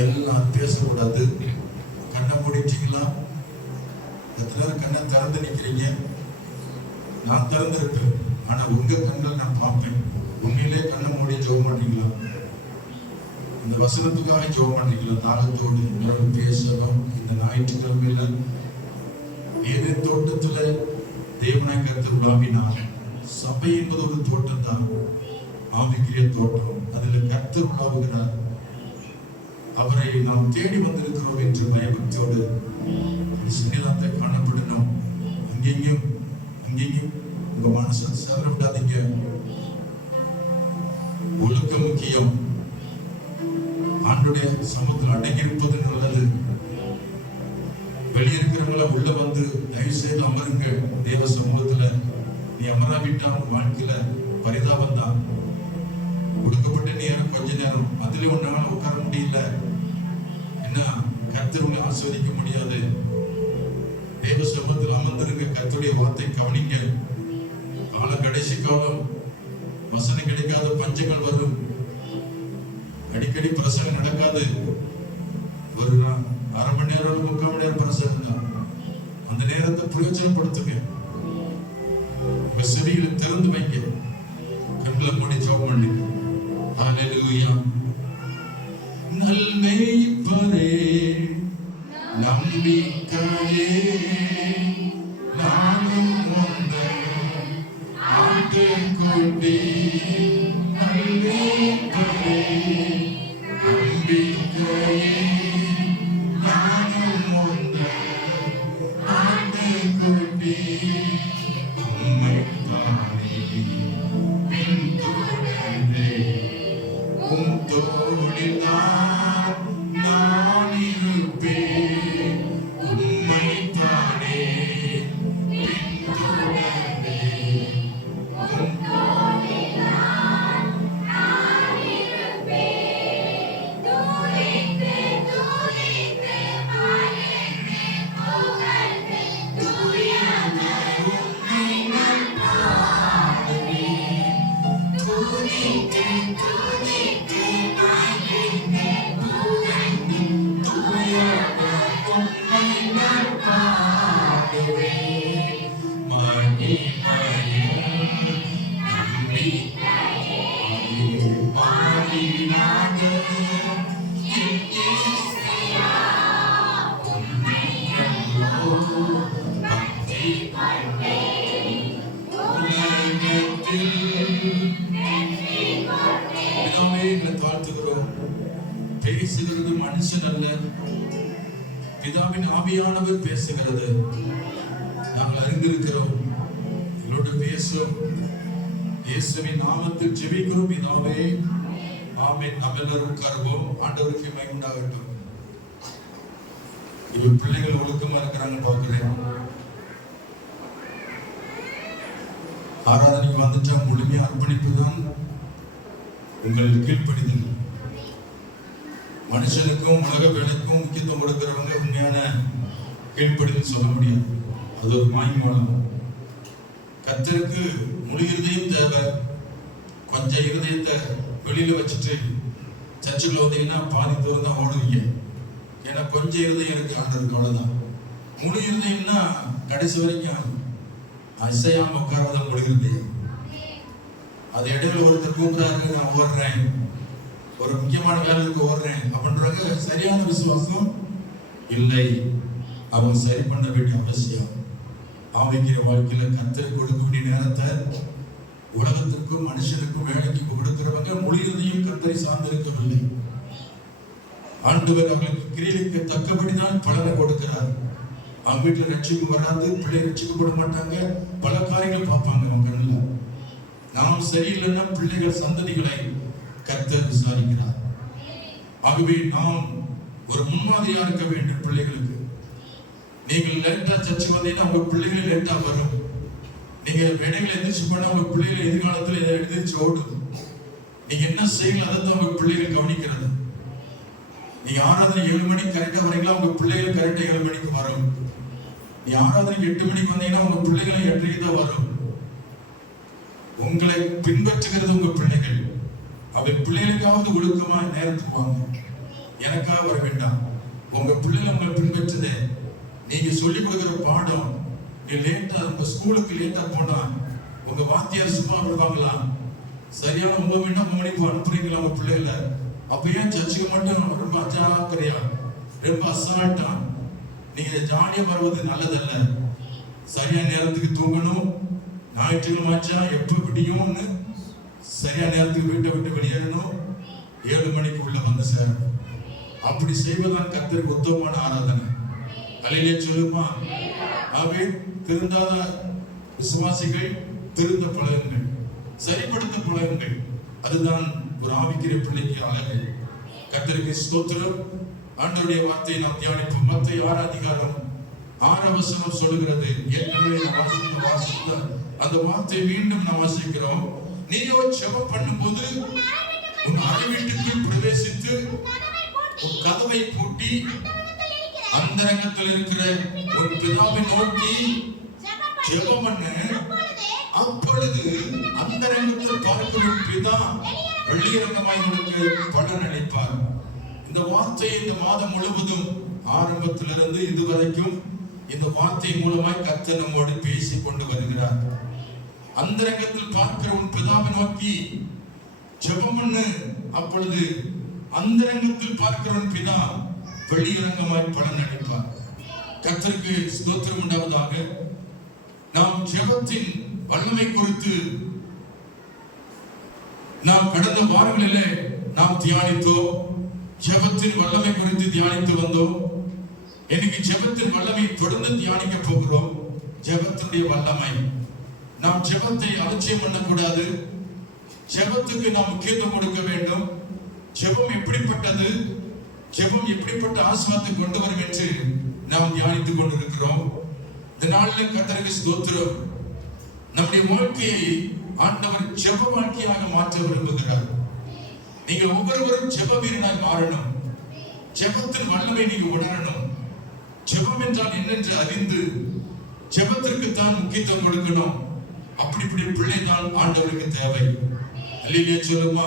எல்லாம் பேசக்கூடாது. கண்ணை மூடிட்டீங்களா? எத்தனை நேரம் கண்ணை திறந்து நிற்கிறீங்க? நான் திறந்துருப்பேன், ஆனா உங்க கண்ணில் நான் பார்ப்பேன். உண்மையிலே கண்ணை மூடி ஜெபம் பண்றீங்களா? இந்த வசனத்துக்காக ஜெபம் பண்றீங்களா? தாகத்தோடு உணர்வு பேசணும். இந்த ஞாயிற்றுக்கிழமையில ஏதேன் தோட்டத்துல தேவனாய் கர்த்தர் உலாவினார். சபை என்பது ஒரு தோட்டம் தான், ஆவிக்குரிய தோட்டம். அதுல கர்த்தர் உலாவுகிறார். அவரை நாம் தேடி வந்திருக்கிறோம் என்று பயபக்தியோடு சன்னிதானத்தை காணப்படணும். அங்கெங்கும் உங்க மனசை சேர விடாதீங்க. ஒழுக்கம் முக்கியம். ஆண்டுடைய சமூகத்தில் அடங்கியிருப்பது நல்லது. வெளியிருக்கிறவங்கள உள்ள வந்து தயவு செய்து அமருங்க. தேவ சமூகத்துல நீ அமராவிட்டால் வாழ்க்கையில பரிதாபம் தான். கொடுக்கப்பட்ட நேரம் கொஞ்ச நேரம், அதுல ஒன்னால உட்கார முடியல, என்ன கர்த்தரை ஆஸ்வதிக்க முடியாது. தேவ சமூகத்தில் அமர்ந்திருங்க. கர்த்தருடைய வார்த்தை கவனிங்க. கால கடைசி காலம், வசனம் கிடைக்காத பஞ்சங்கள் வரும். அடிக்கடி பிரசங்கம் நடக்காது. ஒரு அரை மணி நேரம் 3/4 மணி நேரம் பிரசங்கம் தான். அந்த நேரத்தை பிரயோஜனப்படுத்துங்க. உங்க செவிகளை திறந்து வைங்க. கண்களை மூடி ஜெபம் பண்ணுங்க. ஹல்லேலூயா. நல்மேய்ப்பரே, நம்பிக்கையே, நானும் உந்தன் ஆட்டுக்குட்டி. நல்மேய்ப்பரே, நம்பிக்கையே, நானும் உந்தன் ஆட்டுக்குட்டி. உம்மைத்தானே பின்தொடர்ந்தே, உம் தோளில் நான் இருப்பேன். உம்மைத்தானே பின்தொடர்ந்தே, உம் தோளில் நான் இருப்பேன். துதித்து துதித்து மகிழ்ந்து புகழ்ந்து தூயவர் உம்மை நான் பாடுவேன். துதித்து துதித்து மகிழ்ந்து புகழ்ந்து தூயவர் உம்மை நான் பாடுவேன். மகிமையும் நம்பிக்கையே பாடினாத என் இயேசுயா, உம்மை நம்போ பக்தி கொண்டேன். உலகத்தில் வெற்றி கொண்டேன். பிதாவே, எங்களை தாழ்த்துகிறோம். பேசுகிறது மனுஷன் அல்ல, பிதாவின் ஆவியானவர் பேசுகிறது. நாங்கள் அறிந்திருக்கிறோம். எங்களோடு பேசும். இயேசுவின் நாமத்தில் ஜெபிக்கிறோம் பிதாவே, ஆமென். நாம் எல்லாரும் உட்காருவோம். ஆண்டவருக்கு மகிமை உண்டாகட்டும். இப்ப பிள்ளைகள் ஒழுக்கமா இருக்கிறாங்க பார்க்கிறேன். ஆராதனைக்கு வந்துட்டா முழுமையா அர்ப்பணிப்புதான் உங்கள் கீழ்ப்படிதல். மனுஷனுக்கும் உலக வேலைக்கும் முக்கியத்துவம் கொடுக்கிறவங்க உண்மையான கீழ்ப்படிதல் சொல்ல முடியாது. அது ஒரு மாய்மாலம். கர்த்தருக்கு முழு இருதயம் தேவை. கொஞ்சம் இருதயத்தை வெளியில வச்சுட்டு சர்ச்சுக்குள்ள வந்தீங்கன்னா பாதி தூரம் தான் ஓடுவீங்க. ஏன்னா கொஞ்சம் இருதயம் இருக்கு ஆண்டவருக்கு, அவ்வளவுதான். முழு இருதயம்னா கடைசி வரைக்கும் அசையாம உட்கார்வதான் முழு இருதயம். அது இடையில ஒருத்தர் கூப்பிடாரு, நான் ஓடுறேன், ஒரு முக்கியமான வேலைக்கு ஓடுறேன் அப்படின்றாங்க. சரியான விசுவாசம் இல்லை. அவங்க சரி பண்ண வேண்டிய அவசியம். ஆவிக்கிற வாழ்க்கையில கர்த்தருக்கு கொடுக்க வேண்டிய நேரத்தை உலகத்திற்கும் மனுஷனுக்கும் வேலைக்கு கொடுக்கிறவங்க முழு இருதயம் கர்த்தரை சார்ந்திருக்கவில்லை. ஆண்டவர் அவர்களுக்கு கிரியைக்கு தக்கபடிதான் பலனை கொடுக்கிறார். அவங்க வீட்டுல ரட்சிப்பு வராது, பிள்ளை ரட்சிக்கப்பட மாட்டாங்க, பல காரியங்கள் பார்ப்பாங்க அவங்க கண்ணுல. நாம் சரியில்லைன்னா பிள்ளைகள் சந்ததிகளை கர்த்தர் விசாரிக்கிறார். ஆகவே நாம் ஒரு முன்மாதிரியா இருக்க வேண்டும் பிள்ளைகளுக்கு. நீங்கள் லேட்டா சர்ச்சுக்கு வந்தீங்கன்னா உங்க பிள்ளைகள் லேட்டா வரும். நீங்க வேலைகளை எதிர்த்து பண்ண உங்க பிள்ளைகள் எதிர்காலத்துல எதிர்த்து ஓடும். நீங்க என்ன செய்யல அதான் உங்க பிள்ளைகள் கவனிக்கிறது. நீங்க ஆராதனை 7 மணிக்கு கரெக்டா வரீங்களா, உங்க பிள்ளைகள் கரெக்டா 7 மணிக்கு வரும். நீ ஆராதனைக்கு 8 மணிக்கு வந்தீங்கன்னா உங்க பிள்ளைகளை 8:30 தான் வரும். உங்களை பின்பற்றுகிறது உங்க பிள்ளைகள். அவை பிள்ளைகளுக்காவது ஒழுக்கமா நேரத்துக்கு வாங்க. எனக்காக வர வேண்டாம். உங்க பிள்ளைகளை உங்களை பின்பற்றுதே. நீங்க சொல்லிக் கொடுக்குற பாடம், நீ லேட்டா உங்க ஸ்கூலுக்கு லேட்டா போனா உங்க வாத்தியார் சும்மா விடுவாங்களா? சரியான 9 மணிக்கு அனுப்புறீங்களா உங்க பிள்ளைகளை? அப்ப ஏன் சர்ச்சுக்கு மட்டும் ரொம்ப அஜாக்கிரதையா, ரொம்ப அசால்ட்டா? நீங்க ஜாலியா வருவது நல்லதல்ல. சரியான நேரத்துக்கு தூங்கணும். ஞாயிற்றுக்கிழமை ஆச்சா எப்ப பிடிக்கும்னு சரியான நேரத்துக்கு வீட்டை விட்டு வெளியேறணும். 7 மணிக்கு உள்ள வந்து சேரணும். அப்படி செய்வதான் கர்த்தருக்கு உத்தமமான ஆராதனை. அல்லேலூயா சொல்லுமா? ஆகவே திருந்தாத விசுவாசிகள் திருந்த பழகுங்கள், சரிப்படுத்த பழகுங்கள். அதுதான் ஒரு ஆவிக்குரிய பிள்ளைக்கு அழகு. கர்த்தருக்கு ஸ்தோத்திரம். ஆண்டவருடைய வார்த்தையை நாம் தியானிப்போம். மத்தேயு 6 அதிகாரம் 6 வசனம் சொல்லுகிறது. ஏற்கனவே வாசித்த அந்த வார்த்தையை மீண்டும் நாம் வாசிக்கிறோம். நீயோ ஜெபம் பண்ணும்போது உன் அறை வீட்டுக்குள் பிரவேசித்து உன் கதவை பூட்டி அந்தரங்கத்தில் இருக்கிற உன் பிதாவை நோக்கி ஜெபம் பண்ணு. அப்பொழுது அந்தரங்கத்தில் பார்க்கிற பிதா வெளியரங்கமாய் உனக்கு பலன் அளிப்பார். இந்த வார்த்தை இந்த மாதம் முழுவதும் ஆரம்பத்திலிருந்து இதுவரைக்கும் இந்த வார்த்தை மூலமாய் கர்த்தர் நம்மோடு பேசிக் கொண்டு வருகிறார். அந்தரங்கத்தில் பார்க்கிற உன் பிதாவை நோக்கி ஜெபம் பண்ணு. அப்பொழுது அந்தரங்கத்தில் பார்க்கிற உன் பிதா வெளியரங்கமாய் பலன் அளிப்பார். கர்த்தருக்கு ஸ்தோத்திரம் உண்டாவதாக. நாம் ஜெபத்தின் வல்லமை குறித்து நாம் கடந்த வாரங்களிலே நாம் தியானித்தோம். ஜெபத்தின் வல்லமை குறித்து தியானித்து வந்தோம். இன்னைக்கு ஜெபத்தின் வல்லமை தொடர்ந்து தியானிக்க போகிறோம். ஜெபத்தினுடைய வல்லமை. நாம் ஜெபத்தை அலட்சியம் பண்ணக்கூடாது. ஜெபத்துக்கு நாம் முக்கியத்துவம் கொடுக்க வேண்டும். ஜெபம் எப்படிப்பட்டது, ஜெபம் எப்படிப்பட்ட ஆசீர்வாதத்தை கொண்டு வரும் என்று நாம் தியானித்துக் கொண்டிருக்கிறோம். இந்த நாளில் கர்த்தருக்கு ஸ்தோத்திரம். நம்முடைய வாழ்க்கையை ஆண்டவர் ஜெப வாழ்க்கையாக மாற்ற விரும்புகிறார். நீங்கள் ஒவ்வொருவரும் ஜெப வீரனாய் மாறணும். ஜெபத்தின் வல்லமை நீங்க உணரணும். ஜெபம் என்றால் என்னென்று அறிந்து ஜெபத்திற்கு தான் முக்கியத்துவம் கொடுக்கணும். அப்படிப்படி பிள்ளை தான் ஆண்டவருக்கு தேவை. அல்லேலூயா சொல்லுமா?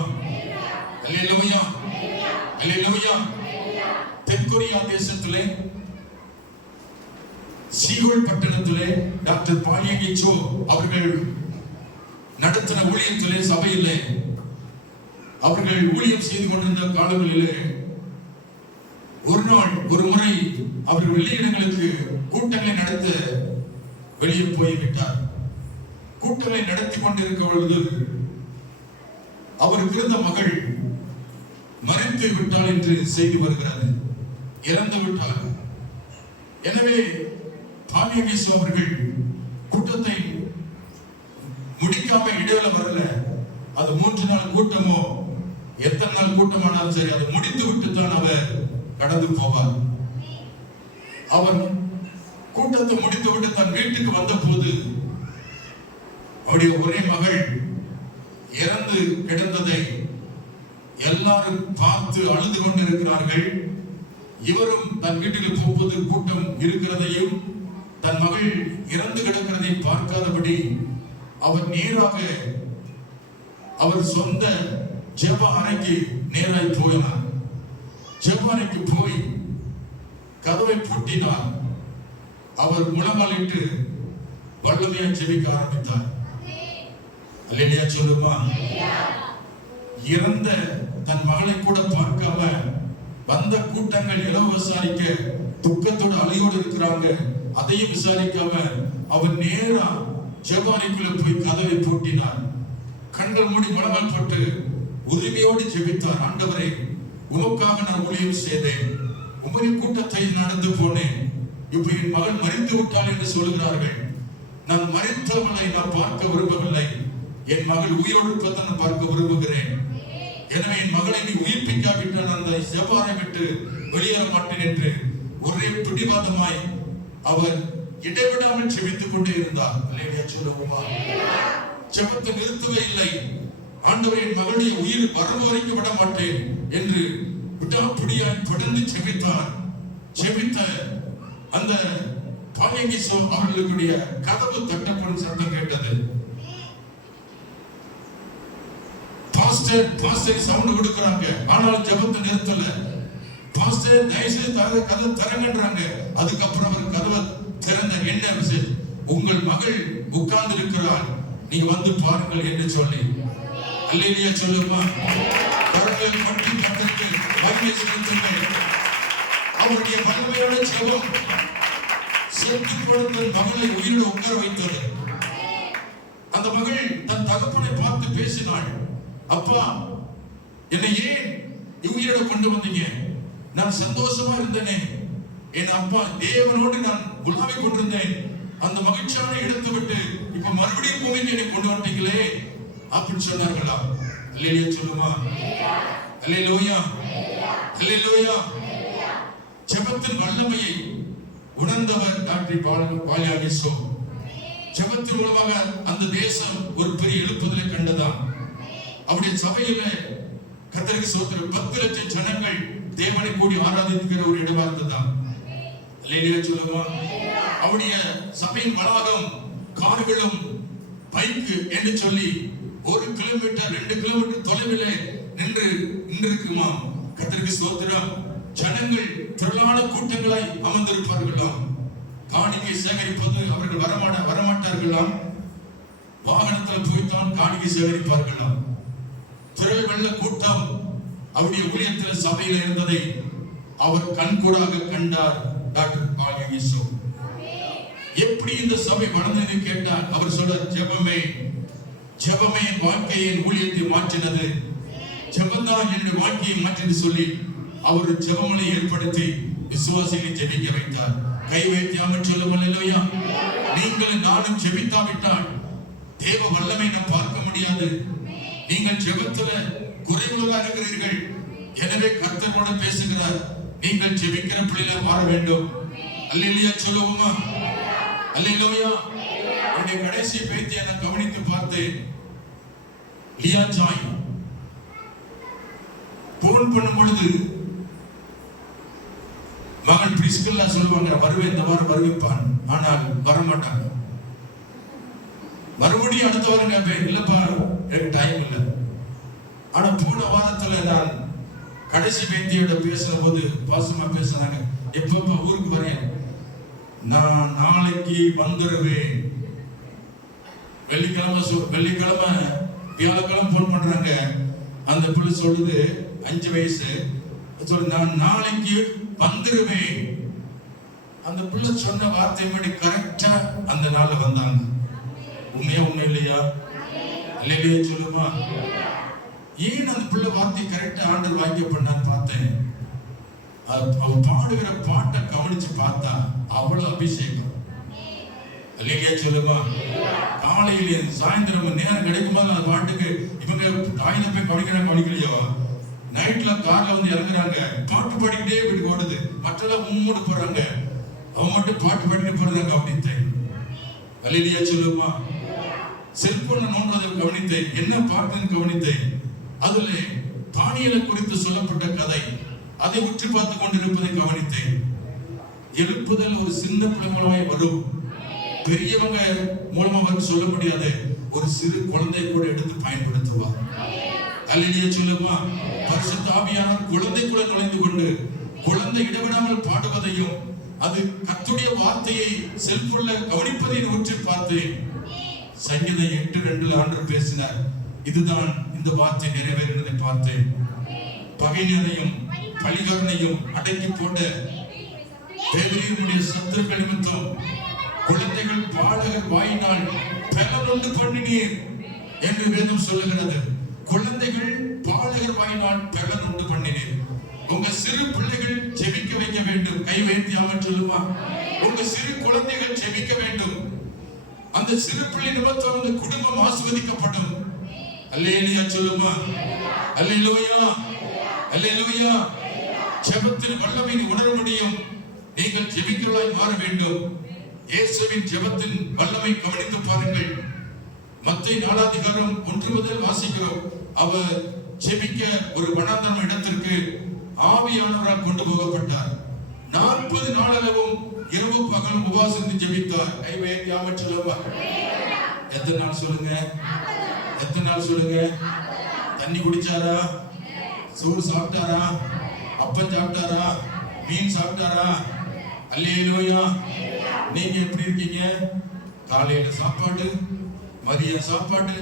அல்லேலூயா, அல்லேலூயா. தென்கொரியா தேசத்திலே சீகோல் பட்டணத்திலே டாக்டர் பால்யங்கி சோ அவர்கள் நடத்தின ஊழியத்திலே, சபையிலே அவர்கள் ஊழியம் செய்து கொண்டிருந்த காலங்களிலே ஒரு நாள் ஒரு முறை அவர்கள் வெளியிடங்களுக்கு கூட்டங்களை நடத்த வெளியே போய்விட்டார். கூட்டங்களை நடத்தி கொண்டிருக்கும் பொழுது அவருக்கு இருந்த மகள் மறைத்து விட்டாள் என்று செய்தி வருகிறது. இறந்து விட்டார். எனவே பால்யங்கேசு அவர்கள் கூட்டத்தை முடிக்காம இடையில வரல. அது 3 நாள் கூட்டமோ எத்தனை நாள் கூட்டமானாலும் சரி, அதை முடித்து விட்டு தான் அவர் கடந்து போவார். அவர் கூட்டத்தை முடித்து விட்டு தன் வீட்டுக்கு வந்த போது அவருடைய ஒரே மகள் இறந்து கிடந்ததை எல்லாரும் பார்த்து அழுது கொண்டிருக்கிறார்கள். இவரும் தன் வீட்டுக்கு போகும்போது கூட்டம் இருக்கிறதையும் தன் மகள் இறந்து கிடக்கிறதையும் பார்க்காதபடி அவர் நேராக அவர் சொந்த ஜெப அறைக்கு நேராய் போயினார். ஜெப அறைக்கு போய் கதவை பூட்டினார். அவர் முழங்காலிட்டு வல்லமையா ஜெபிக்க ஆரம்பித்தார். அல்லேலூயா சொல்லுமா? இறந்த தன் மகளை கூட பார்க்காம வந்த கூட்டங்கள் இளவு விசாரிக்க துக்கத்தோடு அலையோடு இருக்கிறாங்க, அதையும் விசாரிக்காம அவர் நேரா ஜெபஅறைக்குள்ள போய் கதவை பூட்டினார். கண்கள் மூடி முழங்கால் போட்டு உரிமையோடு ஜெபித்தார். ஆண்டவரே, உமக்காக நான் ஊழியம் செய்தேன், உம்முடைய கூட்டத்தை நடந்து போனேன். இப்ப என் மகள் மறித்து விட்டாள் என்று சொல்கிறார்கள். நான் மறித்தவளை நான் பார்க்க விரும்பவில்லை. என் மகள் உயிரோடு இருப்பதை நான் பார்க்க விரும்புகிறேன். எனவே என் மகளை நீ உயிர்ப்பிக்காவிட்டால் நான் அந்த ஜெபஅறை விட்டு வெளியேற மாட்டேன் என்று ஒரே பிடிவாதமாய் அவர் இடைவிடாமல் ஜெபித்துக் கொண்டே இருந்தார். அல்லேலூயா சொல்லுவோமா? ஜெபத்தை நிறுத்தவே இல்லை. ஆண்டவர், என் மகளுடைய உயிர் வரவு வரைக்கும் விட மாட்டேன் என்று விடாப்பிடியாய் தொடர்ந்து ஜெபித்தார். ஜெபித்த அந்த பால்யங்கி அவர்களுடைய கதவு தட்டப்படும் சத்தம் கேட்டது. பாஸ்டர் சவுண்ட் கொடுக்கிறாங்க, ஆனால் ஜெபத்தை நிறுத்தல. பாஸ்டர் தயவுசெய்து கதவை திறங்கன்றாங்க. அதுக்கப்புறம் அவர் கதவை திறந்த என்ன விசேஷம், உங்கள் மகள் உட்கார்ந்து இருக்கிறாள், நீங்க வந்து பாருங்கள் என்று சொல்லி. அல்லேலூயா சொல்லுமா. கரங்களை கொட்டி கர்த்தருக்கு மகிமை செலுத்துங்கள். அவருடைய வல்லமையான ஜெபம் செத்து கொடுத்த மகளை உயிரோடு உட்கார வைத்தது. அந்த மகள் தன் தகப்பனை பார்த்து பேசினாள், அப்பா என்னை ஏன் உயிரோட கொண்டு வந்தீங்க? நான் சந்தோஷமா இருந்தேனே, என் அப்பா தேவனோடு நான் உலாவி கொண்டிருந்தேன், அந்த மகிழ்ச்சியான இடத்தை விட்டு இப்ப மறுபடியும் பூமிக்கு என்னை கொண்டு வந்தீங்களே அப்படின்னு சொன்னார்களா? அல்லேலூயா சொல்லுமா. அல்லேலூயா அல்லேலூயா. ஜெபத்தின் வல்லமையை உணர்ந்தவர் டாக்டர் பால்யாகிசோ. ஜெபத்தின் மூலமாக அந்த தேசம் ஒரு பெரிய எழுப்புதலை கண்டதான். அவருடைய சபையில கர்த்தருக்கு ஸ்தோத்திரம் 10 லட்சம் ஜனங்கள் தேவனை கூடி ஆராதிக்கிற ஒரு இடமா இருந்ததாம். அல்லேலூயா சொல்லுமா. அவருடைய சபையின் வளாகம் கார்களும் பைக்கு என்று சொல்லி 1 கிலோமீட்டர் 2 கிலோமீட்டர் தொலைவிலே நின்றிருக்குமா. கர்த்தருக்கு ஸ்தோத்திரம். ஜனங்கள் திரளான கூட்டங்களாய் அமர்ந்திருப்பார்களாம். காணிக்கை சேகரிப்பது அவர்கள் வரமாட்டார்களாம். வாகனத்தில் போய்த்தான் காணிக்கை சேகரிப்பார்களாம். திரள் வெள்ள கூட்டம் அவருடைய ஊழியத்தில் சபையில் இருந்ததை அவர் கண்கூடாக கண்டார் டாக்டர் பால்யாகிசோ. எப்படி இந்த சபை வளர்ந்தது கேட்டார். அவர் சொல்ற, ஜெபமே ஜெபமே வாழ்க்கையின் ஊழியத்தை மாற்றினது, ஜெபம்தான் என்னுடைய வாழ்க்கையை மாற்றினது சொல்லி அவர் ஜெபமலை ஏற்படுத்தி விசுவாசிகளை ஜெபிக்க வைத்தார். கை வைத்தியாமல் சொல்லுங்கள். அல்லேலூயா. நீங்களும் நானும் ஜெபித்தாவிட்டால் தேவ வல்லமை நாம் பார்க்க முடியாது. நீங்கள் ஜெபத்துல குறைவுள்ளதா இருக்கிறீர்கள். எனவே கர்த்தரோட பேசுகிறார், நீங்கள் ஜெபிக்கிற பிள்ளைகளா மாற வேண்டும். அல்லேலூயா சொல்லுவோமா. அல்லேலூயா. என்னுடைய கடைசி பேத்தியை நான் கவனித்து பார்த்தேன். லியா ஜாய் போன் பண்ணும் பொழுது மகன் பிரிஸ்கில்லா சொல்லுவாங்க, வருவேன் இந்த வாரம் வருவிப்பான், ஆனால் வரமாட்டாங்க. மறுபடியும் அடுத்த வாரம் கேட்பேன், இல்லப்பா எனக்கு டைம் இல்லை. ஆனா போன வாரத்துல நான் கடைசி பேத்தியோட பேசுற போது பாசமா பேசுறாங்க, எப்பப்பா ஊருக்கு வரேன்? நான் நாளைக்கு வந்துடுவேன். வெள்ளிக்கிழமை வியாழக்கிழமை போன் பண்றாங்க. அந்த பிள்ளை சொல்லுது 5 வயசு, நான் நாளைக்கு வந்துருவேன். அந்த பிள்ளை சொன்ன வார்த்தை மாதிரி கரெக்டா அந்த நாள்ல வந்தாங்க. உண்மையா உண்மை இல்லையா? இல்லையா சொல்லுமா. ஏன் அந்த பிள்ளை வார்த்தை கரெக்டா ஆண்டவர் வாக்கிய பண்ணான்னு பார்த்தேன். அவ பாடுகிற பாட்டை கவனிச்சு பார்த்தா அவ்வளவு அபிஷேகம். இல்லையா சொல்லுமா. காலையில சாயந்தரம் நேரம் கிடைக்கும் போது அந்த பாட்டுக்கு இவங்க தாயில போய் கவனிக்கலையோ, நைட்ல கார்ல வந்து இறங்குறாங்க, பாட்டு பாடிக்கிட்டே வீட்டுக்கு ஓடுது, மற்றெல்லாம் மும்மூடு போறாங்க, அவன் மட்டும் பாட்டு பாடிட்டு போறதை கவனித்தேன். அல்லேலூயா சொல்லுமா. செல்போனை நோண்டுவதை கவனித்தேன், என்ன பாட்டுன்னு கவனித்தேன். அதுல தானியேலை குறித்து சொல்லப்பட்ட கதை, அதை உற்று பார்த்து கொண்டிருப்பதை கவனித்தேன். எழுப்புதல் ஒரு சின்ன பிள்ளை மூலமாய் வரும், பெரியவங்க மூலமா வந்து சொல்ல முடியாது. ஒரு சிறு குழந்தை கூட எடுத்து பயன்படுத்துவார். அல்லேலூயா சொல்லுமா. பரிசுத்த ஆவியானவர் குழந்தைக்குள்ள நுழைந்து கொண்டு குழந்தை இடைவிடாமல் பாடுவதையும் அது கர்த்தருடைய வார்த்தையை செல்புள்ள கவனிப்பதையும் உற்று பார்த்தேன். சங்கீதம் 8:2 ஆண்டவர் பேசினார், இதுதான் இந்த வார்த்தை நிறைவேறினதை பார்த்தேன். பகைஞரையும் பழிகாரனையும் அடக்கி போட்ட தேவனுடைய சத்துருக்கள் நிமித்தம் குழந்தைகள் பாலகர் வாயினால் பலன் உண்டு பண்ணினீர் என்று வேதம் சொல்லுகிறது. குழந்தைகள் பாலகர் வாயினால் பலன் உண்டு பண்ணினீர். உங்க சிறு பிள்ளைகள் ஜெபிக்க வைக்க வேண்டும். கை வைத்தியாமல் சொல்லுமா. உங்க சிறு குழந்தைகள் ஜெபிக்க வேண்டும். அந்த சிறு பிள்ளை நிமித்தம் அந்த குடும்பம் ஆசீர்வதிக்கப்படும். அல்லேலூயா சொல்லுமா. அல்லேலூயா அல்லேலூயா. ஜெபத்தின் வல்லமை உணர முடியும். நீங்கள் ஜெபிக்கிறவர்களாய் மாற வேண்டும். இயேசுவின் ஜெபத்தின் வல்லமை கவனித்து பாருங்கள். மத்தேயு 4:1 முதல் வாசிக்கிறோம். அவர் ஜெபிக்க ஒரு வனாந்தரம் இடத்திற்கு ஆவியானவரால் கொண்டு போகப்பட்டார். 40 நாளளவும் இரவு பகலும் உபவாசித்து ஜெபித்தார். கை வைத்தியாமல் சொல்லுவா. எத்தனை நாள் சொல்லுங்க? எத்தனை நாள் சொல்லுங்க? தண்ணி குடிச்சாரா? சோறு சாப்பிட்டாரா? அப்பம் சாப்பிட்டாரா? மீன் சாப்பிட்டாரா? அல்லேலூயா. நீங்க எப்படி இருக்கீங்க? காலையில சாப்பாடு, மதிய சாப்பாடு,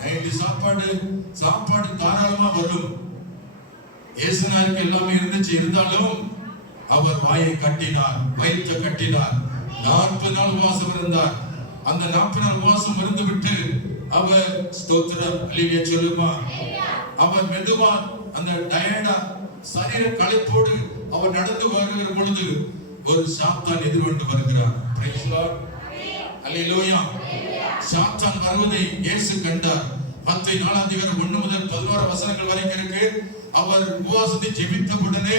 நைட்டு சாப்பாடு, சாப்பாடு தாராளமா வரும். இயேசுநாதருக்கு எல்லாமே இருந்துச்சு. இருந்தாலும் அவர் வாயை கட்டினார், வயிற்றை கட்டினார். 40 நாள் உபவாசம் இருந்தார். அந்த 40 நாள் உபவாசம் இருந்து விட்டு அவர் ஸ்தோத்திரம் அல்லேலூயா சொல்லுமா. அவர் மெதுவா அந்த டயர்டா சரீர களைப்போடு அவர் நடந்து வருகிற பொழுது ஒரு சாத்தான் எதிர்கொண்டு வருகிறார். Praise Lord. அல்லேலூயா. சாத்தான் வருவதை இயேசு கண்டார். மத்தேயு 4:1 முதல் 11 வசனங்கள் வரைக்கும் இருக்கு. அவர் உபவாசத்தை ஜெபித்த உடனே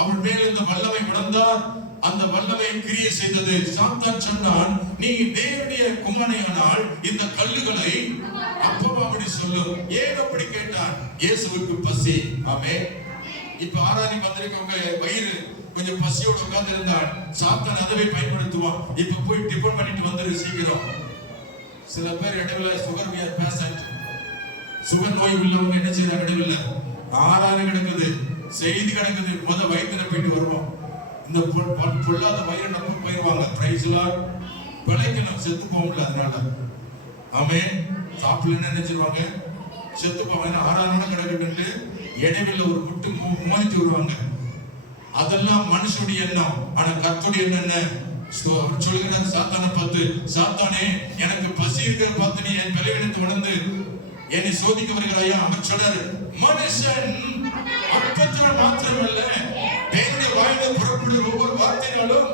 அவர் மேல் இந்த வல்லமை உணர்ந்தார். அந்த வல்லமை கிரியை செய்தது. சாத்தான் சொன்னான், நீ தேவனுடைய குமாரனானால் இந்த கல்லுகளை அப்பமாபடி சொல்லும். ஏன் அப்படி கேட்டான்? இயேசுவுக்கு பசி. ஆமென். இப்ப ஆராதனைக்கு வந்திருக்கவங்க வயிறு கொஞ்சம் பசியோட உட்கார்ந்து இருந்தால் சாத்தான் அதவே பயன்படுத்துவான். இப்ப போய் டிபன் பண்ணிட்டு வந்துரு சீக்கிரம். சில பேர் இடையில சுகர் பேஷண்ட், சுகர் நோய் உள்ளவங்க என்ன செய்யறாங்க? இடையில ஆராதனை கிடக்குது, செய்தி கிடக்குது, வயிற்றுல போயிட்டு வருவோம். இந்த பொல்லாத வயிறு நம்ப போயிருவாங்க. Price Lord. பிழைக்கணும், செத்து போகல. அதனால ஆமென். சாப்பிடலன்னு நினைச்சிருவாங்க, செத்து போவாங்க. ஆராதனை கிடக்குன்னு இடையில ஒரு குட்டு மோதிட்டு வருவாங்க. அதெல்லாம் மனுஷனுடைய எண்ணம். ஆனா கர்த்தருடைய எண்ணம் என்ன? சொல்லுகிறார் சாத்தானை பார்த்து, சாத்தானே எனக்கு பசி இருக்கிற பார்த்து நீ என் பலவீனத்தை உணர்ந்து என்னை சோதிக்க வருகிறாயா? அவர் சொல்றாரு, மனுஷன் அப்பத்தினால் மாத்திரமல்ல தேவனுடைய வாயில புறப்படுகிற ஒவ்வொரு வார்த்தையினாலும்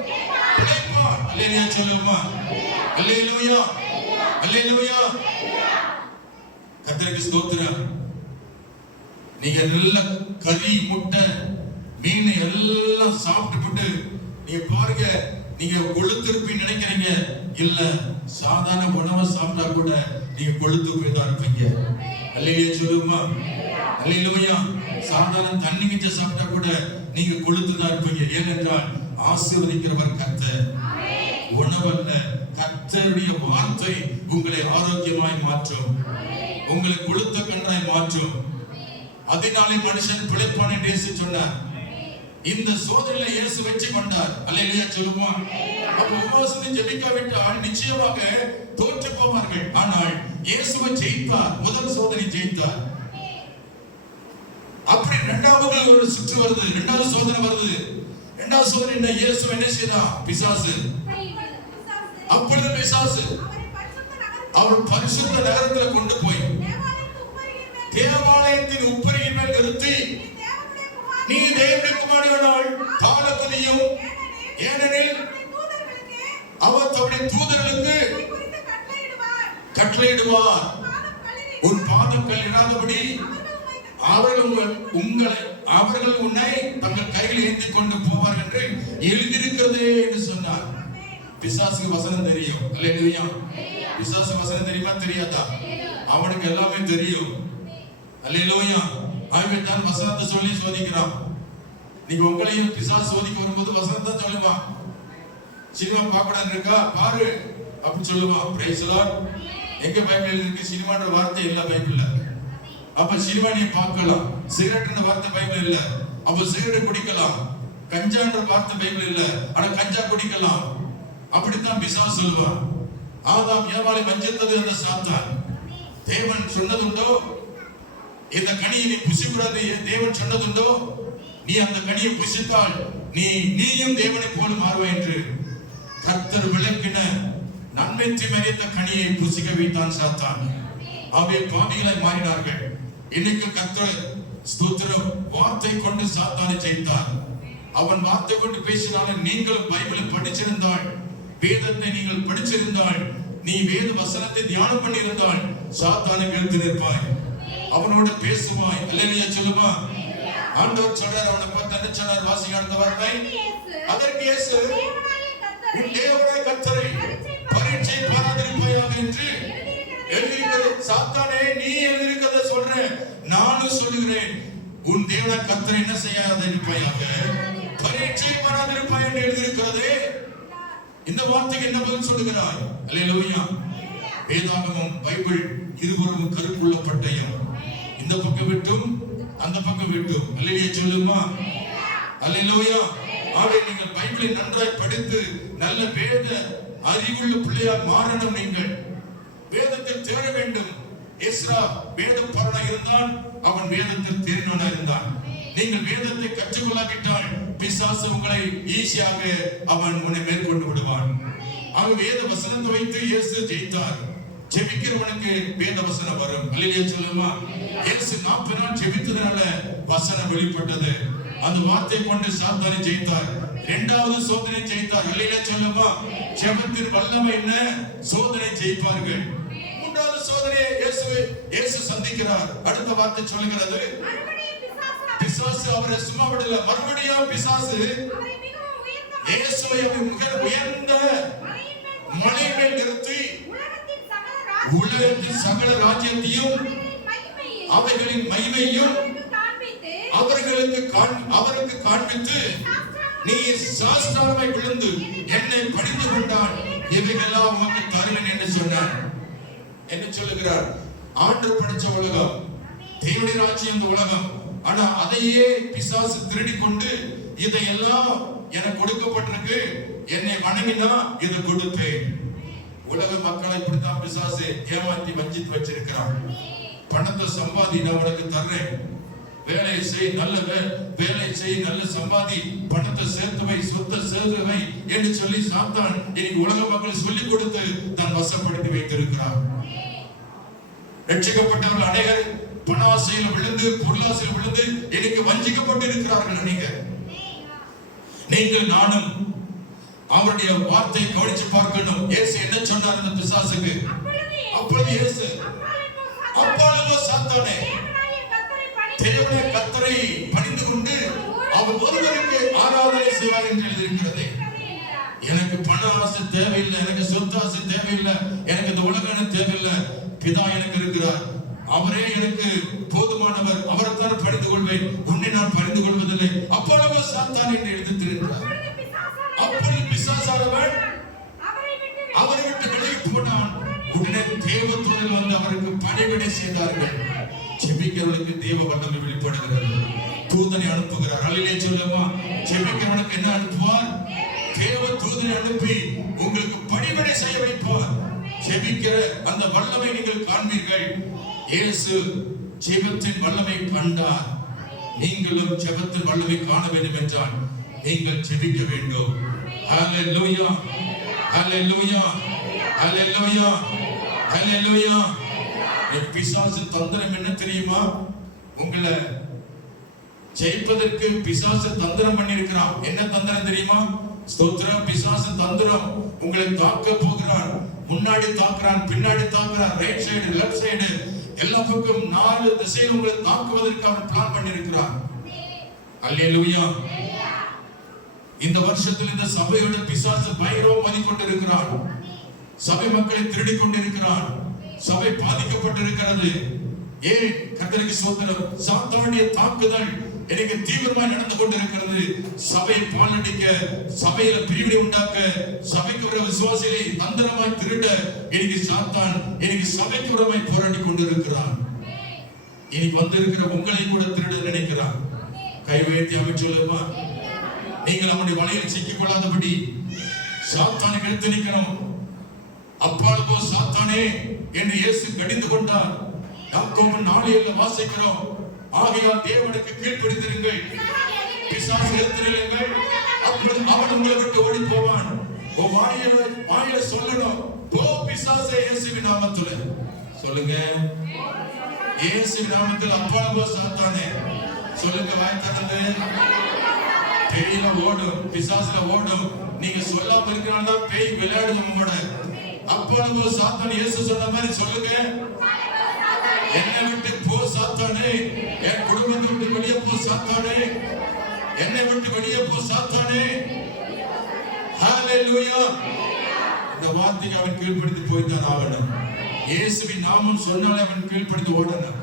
பிழைப்பான். அல்லேலூயா சொல்லுமா. அல்லேலூயா. அல்லேலூயா. கர்த்தருக்கு ஸ்தோத்திரம். நீங்க நல்ல கறி, முட்டை, மீன் எல்லாம் சாப்பிட்டு நீங்க பாருங்க, நீங்க கொழுத்திருப்பி நினைக்கிறீங்க. இல்ல, சாதாரண உணவை சாப்பிட்டா கூட நீங்க கொழுத்து போய் தான் இருப்பீங்க. அல்லேலூயா சொல்லுமா. அல்லேலூயா. சாதாரண தண்ணி கிட்ட சாப்பிட்டா கூட நீங்க கொழுத்து தான் இருப்பீங்க. ஏனென்றால் ஆசீர்வதிக்கிறவர் கர்த்தர், உணவல்ல. கர்த்தருடைய வார்த்தை உங்களை ஆரோக்கியமாய் மாற்றும், உங்களை கொழுத்த கன்றாய் மாற்றும். அதனாலே மனுஷன் பிழைப்பான் என்று இயேசு சொன்னார். இந்த சோதனையில இயேசு வெற்றி கொண்டார். அல்லேலூயா சொல்லுமா. அப்ப உபவாசத்தை ஜெபிக்காவிட்டால் நிச்சயமாக தோற்று போவார்கள். ஆனால் இயேசுவை ஜெயித்தார். முதல் சோதனை ஜெயித்தார். அப்படி இரண்டாவது ஒரு சுற்று வருது, இரண்டாவது சோதனை வருது. இரண்டாவது சோதனை என்ன? இயேசு என்ன செய்தான்? பிசாசு. அப்பொழுது பிசாசு அவர் பரிசுத்த நகரத்தில் கொண்டு போய் தேவாலயத்தின் உப்பரியின் மேல் நிறுத்தி, நீ தேவனுடைய குமாரனானால் தாளத்தையும், ஏனெனில் அவர் தம்முடைய தூதர்களுக்கு கட்டளையிடுவார், உன் பாதம் கல்லிடாதபடி அவர்கள் உன்னை தங்கள் கையில் ஏந்தி கொண்டு போவார் என்று எழுதியிருக்கிறதே என்று சொன்னார். பிசாசுக்கு வசனம் தெரியும். அல்லேலூயா. பிசாசு வசனம் தெரியுமா தெரியாதா? அவனுக்கு எல்லாமே தெரியும். அல்லேலூயா. அவன் தான் வசனத்தை சொல்லி சோதிக்கிறான். நீங்க உங்களையும் பிசாசு சோதிக்க வரும்போது வசனத்தை சொல்லுமா. சினிமா பார்க்கக்கூடாது இருக்கா பாரு அப்படின்னு சொல்லுமா. Price Lord. எங்க பைபிள் இருக்கு? சினிமான்ற வார்த்தை இல்ல பைபிள்ல. அப்ப சினிமா நீ பார்க்கலாம். சிகரெட்ன்ற வார்த்தை பைபிள் இல்ல. அப்ப சிகரெட் குடிக்கலாம். கஞ்சான்ற வார்த்தை பைபிள் இல்ல. ஆனா கஞ்சா குடிக்கலாம். அப்படித்தான் பிசாசு சொல்லுவான். ஆதாம் ஏவாளை வஞ்சித்தது அந்த சாத்தான். தேவன் சொன்னதுண்டோ இந்த கனியை நீ புசிக்கூடாது, தேவன் சொன்னதுண்டோ? நீ அந்த கனியை புசித்தால் நீயும் தேவனை போல மாறுவாய் என்று கர்த்தர் விளக்கின நன்மை தீமையற்ற கனியை புசிக்க வைத்தான் சாத்தான். அவை பாவிகளாய் மாறினார்கள். இன்னைக்கு கர்த்தர் ஸ்தோத்திரம் வார்த்தை கொண்டு சாத்தானை ஜெயித்தார். அவன் வார்த்தை கொண்டு பேசினாலும் நீங்கள் பைபிளை படிச்சிருந்தால், வேதத்தை நீங்கள் படிச்சிருந்தால், நீ வேத வசனத்தை தியானம் பண்ணியிருந்தால் சாத்தானை வீழ்த்தி நிற்பாய், அவனோட பேசுவாய். அல்லேலூயா சொல்லுமா. ஆண்டவர் சொல்றார், அவனை பார்த்து என்ன சொன்னார்? வாசிங்க அடுத்த வார்த்தை. அதற்கு இயேசு, உன் தேவனாகிய கர்த்தரை பரீட்சை பாராதிருப்பாயாக என்று எழுதியிருக்கிறது. சாத்தானே, நீ எழுதியிருக்கிறத சொல்றேன், நானும் சொல்லுகிறேன். உன் தேவனாகிய கர்த்தரை என்ன செய்யாதிருப்பாயாக, பரீட்சை பாராதிருப்பாய் என்று எழுதியிருக்கிறதே. இந்த வார்த்தைக்கு என்ன பதில் சொல்லுகிறாய்? அல்லேலூயா. வேதாகமம் பைபிள் இருவரும் கருப்புள்ள பட்டயம். இந்த பக்கம் விட்டும் அந்த பக்கம் விட்டும். அல்லேலூயா சொல்லுமா. அல்லேலூயா. ஆகவே நீங்கள் பைபிளை நன்றாய் படித்து நல்ல வேத அறிவுள்ள பிள்ளையார் மாறணும். நீங்கள் வேதத்தில் தேர வேண்டும். எஸ்ரா வேத பரனா இருந்தான், அவன் வேதத்தில் தேர்ந்தவனா இருந்தான். நீங்கள் வேதத்தை கற்றுக்கொள்ளாவிட்டால் பிசாசு உங்களை ஈஸியாக அவன் உன்னை மேற்கொண்டு விடுவான். அவன் வேத வசனத்தை வைத்து இயேசு ஜெயித்தார். ஜெபிக்கிறவனுக்கு வேத வசனம் வரும். அல்லேலூயா சொல்லுமா. இயேசு 40 நாள் ஜெபித்ததனால வசனம் வெளிப்பட்டது. அந்த வார்த்தை கொண்டு சாத்தானை ஜெயித்தார். இரண்டாவது சோதனை ஜெயித்தார். அல்லேலூயா சொல்லுமா. ஜெபத்தின் வல்லமை என்ன? சோதனை ஜெயிப்பார்கள். மூன்றாவது சோதனையை இயேசு சந்திக்கிறார். அடுத்த வார்த்தை சொல்லுகிறது, பிசாசு அவரை சும்மா விடல. மறுபடியும் பிசாசு இயேசுவை மிக உயர்ந்த மலை மேல் நிறுத்தி உலகத்தின் சகல ராஜ்யத்தையும் அவைகளின் மகிமையும் அவருக்கு காண்பித்து, நீ சாஸ்தாரமாய் விழுந்து என்னை பணிந்து கொண்டான், இவைகளெல்லாம் உனக்கு தருவேன் என்று சொன்னார். என்ன சொல்லுகிறார்? ஆண்டவர் படைச்ச உலகம், தேவனுடைய ராஜ்யம் இந்த உலகம். ஆனா அதையே பிசாசு திருடி கொண்டு, இதையெல்லாம் எனக்கு கொடுக்கப்பட்டிருக்கு, என்னை வணங்கினா இதை கொடுப்பேன். உலக மக்களை இப்படித்தான் பிசாசு ஏமாற்றி வஞ்சித்து வச்சிருக்கிறான். பணத்தை சம்பாதி, நான் உனக்கு தர்றேன், வேலையை செய், நல்ல வேலை செய், நல்ல சம்பாதி, பணத்தை சேர்த்து வை, சொத்தை சேர்த்து வை என்று சொல்லி சாத்தான் இன்னைக்கு உலக மக்கள் சொல்லிக் கொடுத்து தன் வசப்படுத்தி வைத்திருக்கிறார். ரட்சிக்கப்பட்டவர்கள் அநேகர் பணாசையில் விழுந்து, பொருளாசையில் விழுந்து இன்னைக்கு வஞ்சிக்கப்பட்டு இருக்கிறார்கள். நீங்கள் நானும் அவருடைய வார்த்தையை கவனிச்சு பார்க்கணும். இயேசு என்ன சொன்னார் அந்த பிசாசுக்கு? அப்பொழுது இயேசு, அப்பொழுது சாத்தானே, தேவனுடைய கர்த்தரை பணிந்து கொண்டு அவர் ஒருவருக்கு ஆராதனை செய்வார் என்று எழுதியிருக்கிறது. எனக்கு பண ஆசை தேவையில்லை, எனக்கு சொத்து ஆசை தேவையில்லை, எனக்கு இந்த உலகம் தேவையில்லை. பிதா எனக்கு இருக்கிறார், அவரே எனக்கு போதுமானவர், அவரைத்தான் பணிந்து கொள்வேன், உன்னை நான் பணிந்து கொள்வதில்லை. அப்பொழுது சாத்தான் என்று எழுதியிருக்கிறார். அப்பொழுது பிசாசானவன் அவரை விட்டு விலகி போனான். உடனே தேவதூதர்கள் வந்து அவருக்கு பணிவிடை செய்தார்கள். ஜெபிக்கிறவனுக்கு தேவ வல்லமை வெளிப்படுகிறது. தூதனை அனுப்புகிறார். அல்லேலூயா சொல்லுமா. ஜெபிக்கிறவனுக்கு என்ன அனுப்புவார்? தேவ தூதனை அனுப்பி உங்களுக்கு பணிவிடை செய்ய வைப்பார். ஜெபிக்கிற அந்த வல்லமை நீங்கள் காண்பீர்கள். இயேசு ஜெபத்தின் வல்லமை கண்டார். நீங்களும் ஜெபத்தின் வல்லமை காண வேண்டும் என்றால் நீங்கள் ஜெபிக்க வேண்டும். ஹalleluya, ஹalleluya, ஹalleluya, ஹalleluya. பிசாசு தந்திரம் என்ன தெரியுமா? உங்களை ஜெயிப்பதற்கு பிசாசு தந்திரம் பண்ணியிருக்கிறான். என்ன தந்திரம் தெரியுமா? ஸ்தோத்திரம். பிசாசு தந்திரம் உங்களை தாக்க போகிறான். முன்னாடி தாக்குறான், பின்னாடி தாக்குறான், ரைட் சைடு, லெஃப்ட் சைடு, எல்லா பக்கம் 4 திசையில் உங்களை தாக்குவதற்கு அவன் பிளான் பண்ணியிருக்கிறான். அல்லேலூயா. இந்த வருஷத்தில் இந்த சபையோட பிசாசு பயங்கரமா மதிக்கொண்டிருக்கிறான். சபை மக்களை திருடி கொண்டிருக்கிறான். சபை பாதிக்கப்பட்டிருக்கிறது. ஏன்? கர்த்தருக்கு ஸ்தோத்திரம். சாத்தானுடைய தாக்குதல் எனக்கு தீவிரமா நடந்து கொண்டிருக்கிறது. சபை பாலடிக்க, சபையில பிரிவினை உண்டாக்க, சபைக்கு வர விசுவாசிகளை தந்திரமாய் திருட எனக்கு சாத்தான் எனக்கு சபைக்கு வரமாய் போராடி கொண்டிருக்கிறான். இனி வந்திருக்கிற உங்களை கூட திருட நினைக்கிறான். கை உயர்த்தி அமைச்சு சொல்லுமா. நீங்கள் அவனுடைய வலையில் சிக்கிக் கொள்ளாதபடி சாத்தானை எடுத்து நிற்கணும். அப்பாலுக்கோ சாத்தானே என்று இயேசு கடிந்து கொண்டார். யாக்கோபு 4:7 வாசிக்கிறோம். ஆகையால் தேவனுக்கு கீழ்ப்படிந்திருங்கள், பிசாசு எதிர்த்திருங்கள், அப்பொழுது அவன் உங்களை விட்டு ஓடி போவான். வாயில சொல்லணும், போ பிசாசே, இயேசுவின் நாமத்தில் சொல்லுங்க. இயேசுவின் நாமத்தில் அப்பாலுக்கோ சாத்தானே சொல்லுங்க. வாய் திறந்து. பேயில ஓடும், பிசாசுல ஓடும். நீங்க சொல்லாம இருக்கிறனால பேய் விளையாடுது உங்களோட. அப்பொழுது சாத்தான் இயேசு சொன்ன மாதிரி சொல்லுங்க. என்னை விட்டு போ சாத்தானே, என் குடும்பத்தை விட்டு வெளியே போ சாத்தானே, என்னை விட்டு வெளியே போ சாத்தானே. ஹalleluya. இந்த வார்த்தைக்கு அவன் கீழ்ப்படிந்து போய்தான் ஆகணும். இயேசுவின் நாமம் சொன்னாலே அவன் கீழ்ப்படிந்து ஓடணும்.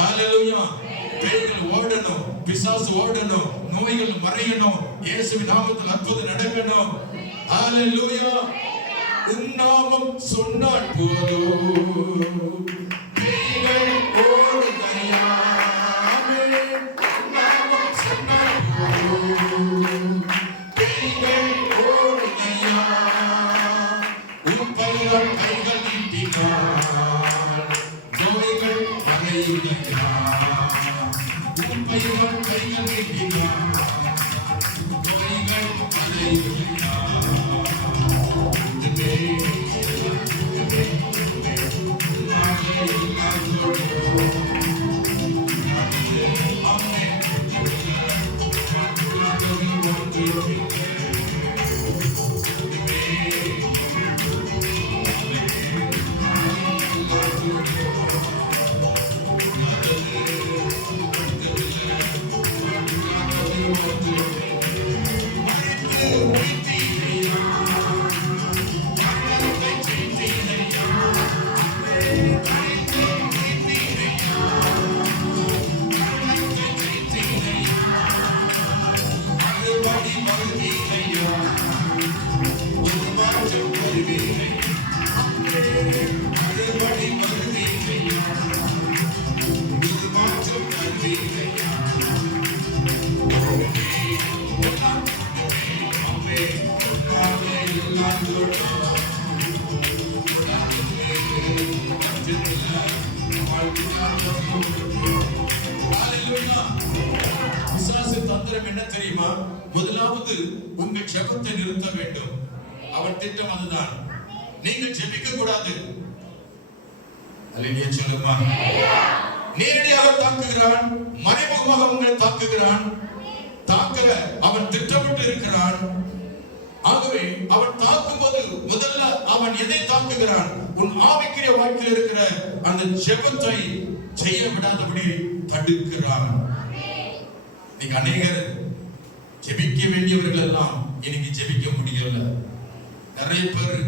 ஹalleluya. பேய்கள் ஓடணும், பிசாசு ஓடணும், நோய்கள் மறையணும், இயேசுவின் நாமத்தில் அற்புதம் நடக்கணும். ஹalleluya. உன் நாமம் சொன்னால் போதும், பேய்கள் ஓடுதையா. உன் நாமம் சொன்னால் போதும், தந்திரம் என்ன தெரியுமா? முதலாவது உங்கள் ஜெபத்தை நிறுத்த வேண்டும். அவன் திட்டம் அதுதான். நீங்கள் ஜெபிக்க கூடாது. அல்லேலூயா சொல்லுமா. நேரடியாக தாக்குகிறான், மறைமுகமாக உங்களை தாக்குகிறான். தாக்க அவன் திட்டமிட்டு இருக்கிறான். ஆகவே அவன் தாக்கும் போது முதல்ல அவன் எதை தாக்குகிறான்? உன் ஆவிக்குரிய வாழ்க்கையில் இருக்கிற அந்த ஜெபத்தை செய்ய விடாதபடி தடுக்கிறான். நீங்க அநேகர் ஜெபிக்க வேண்டியவர்கள் எல்லாம் இன்னைக்கு ஜெபிக்க முடியல. நிறைய பேர்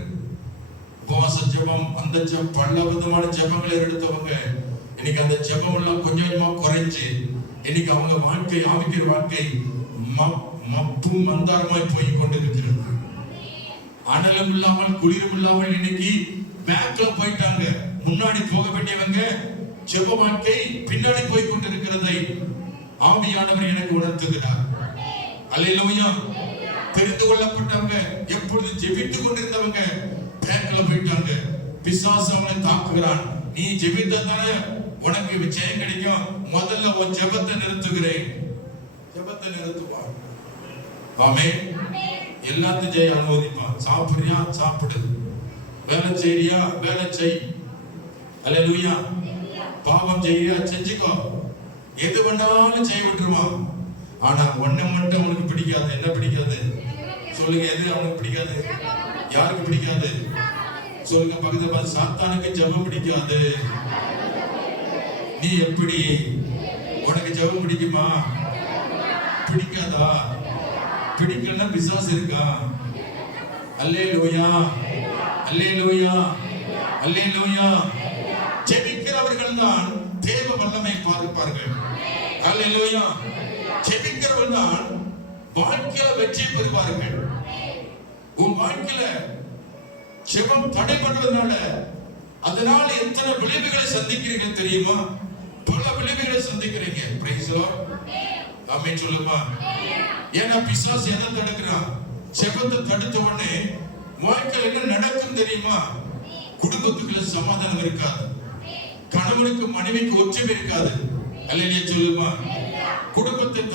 உபவாச ஜெபம், அந்த ஜெபம், பல விதமான ஜெபங்களை எடுத்தவங்க இன்னைக்கு அந்த ஜெபம் எல்லாம் கொஞ்சம் கொஞ்சமா குறைஞ்சு இன்னைக்கு அவங்க வாழ்க்கை, ஆவிக்கிற வாழ்க்கை மப்பும் மந்தாரமாய் போய் கொண்டிருக்கிறது. அனலும் இல்லாமல் குளிரும் இல்லாமல் இன்னைக்கு பேக்ல போயிட்டாங்க. முன்னாடி போக வேண்டியவங்க ஜெப வாழ்க்கை பின்னாடி போய் கொண்டிருக்கிறதை ஆவியானவர் எனக்கு உணர்த்துகிறார். அல்லேலூயா. தெரிந்து கொள்ளப்பட்டவங்க, எப்பொழுது ஜெபித்துக் கொண்டிருந்தவங்க பேக்ல போயிட்டாங்க. பிசாசு அவனை தாக்குகிறான். நீ ஜெபித்தானே உனக்கு ஜெயம் கிடைக்கும். முதல்ல உன் ஜெபத்தை நிறுத்துகிறேன். ஜெபத்தை நிறுத்துவான். ஆமென். எல்லாத்தையும் ஜெய அனுமதிப்பான். சாப்பிடுறியா சாப்பிடு, வேலை செய்யறியா வேலை செய். அல்லேலூயா. பாவம் செய்யறியா செஞ்சுக்கோ, எது வேணாலும் செய்ய விட்டுருவான். ஆனா ஒண்ணு மட்டும் அவனுக்கு பிடிக்காது. என்ன பிடிக்காது சொல்லுங்க? எது அவனுக்கு பிடிக்காது? யாருக்கு பிடிக்காது சொல்லுங்க? பக்கத்துல சாத்தானுக்கு ஜெபம் பிடிக்காது. நீ எப்படி? உனக்கு ஜெபம் பிடிக்குமா? பிடிக்காதா? பிடிக்கலன்னா பிசாசு இருக்கா? அல்லேலூயா, அல்லேலூயா, அல்லேலூயா. ஜெபிக்கிறவர்கள் தான் தேவ வல்லமை பார்ப்பார்கள். அல்லேலூயா. ஜெபிக்கிறவர்கள் தான் வாழ்க்கையில வெற்றி பெறுவார்கள். உன் வாழ்க்கையில ஜெபம் தடைபடுவதனால அதனால எத்தனை விளைவுகளை சந்திக்கிறீர்கள் தெரியுமா? பல விளைவுகளை சந்திக்கிறீங்க. Praise the Lord. ஆமென் சொல்லுமா. ஏன்னா பிசாசு எதை தடுக்கிறான்? ஜெபத்தை தடுத்த உடனே வாழ்க்கையில என்ன நடக்கும் தெரியுமா? குடும்பத்துக்குள்ள சமாதானம் இருக்காது. கணவனுக்கு மனைவிக்கு ஒற்றுமை இருக்காது. அல்லேலூயா சொல்லுமா. குடும்பத்தில்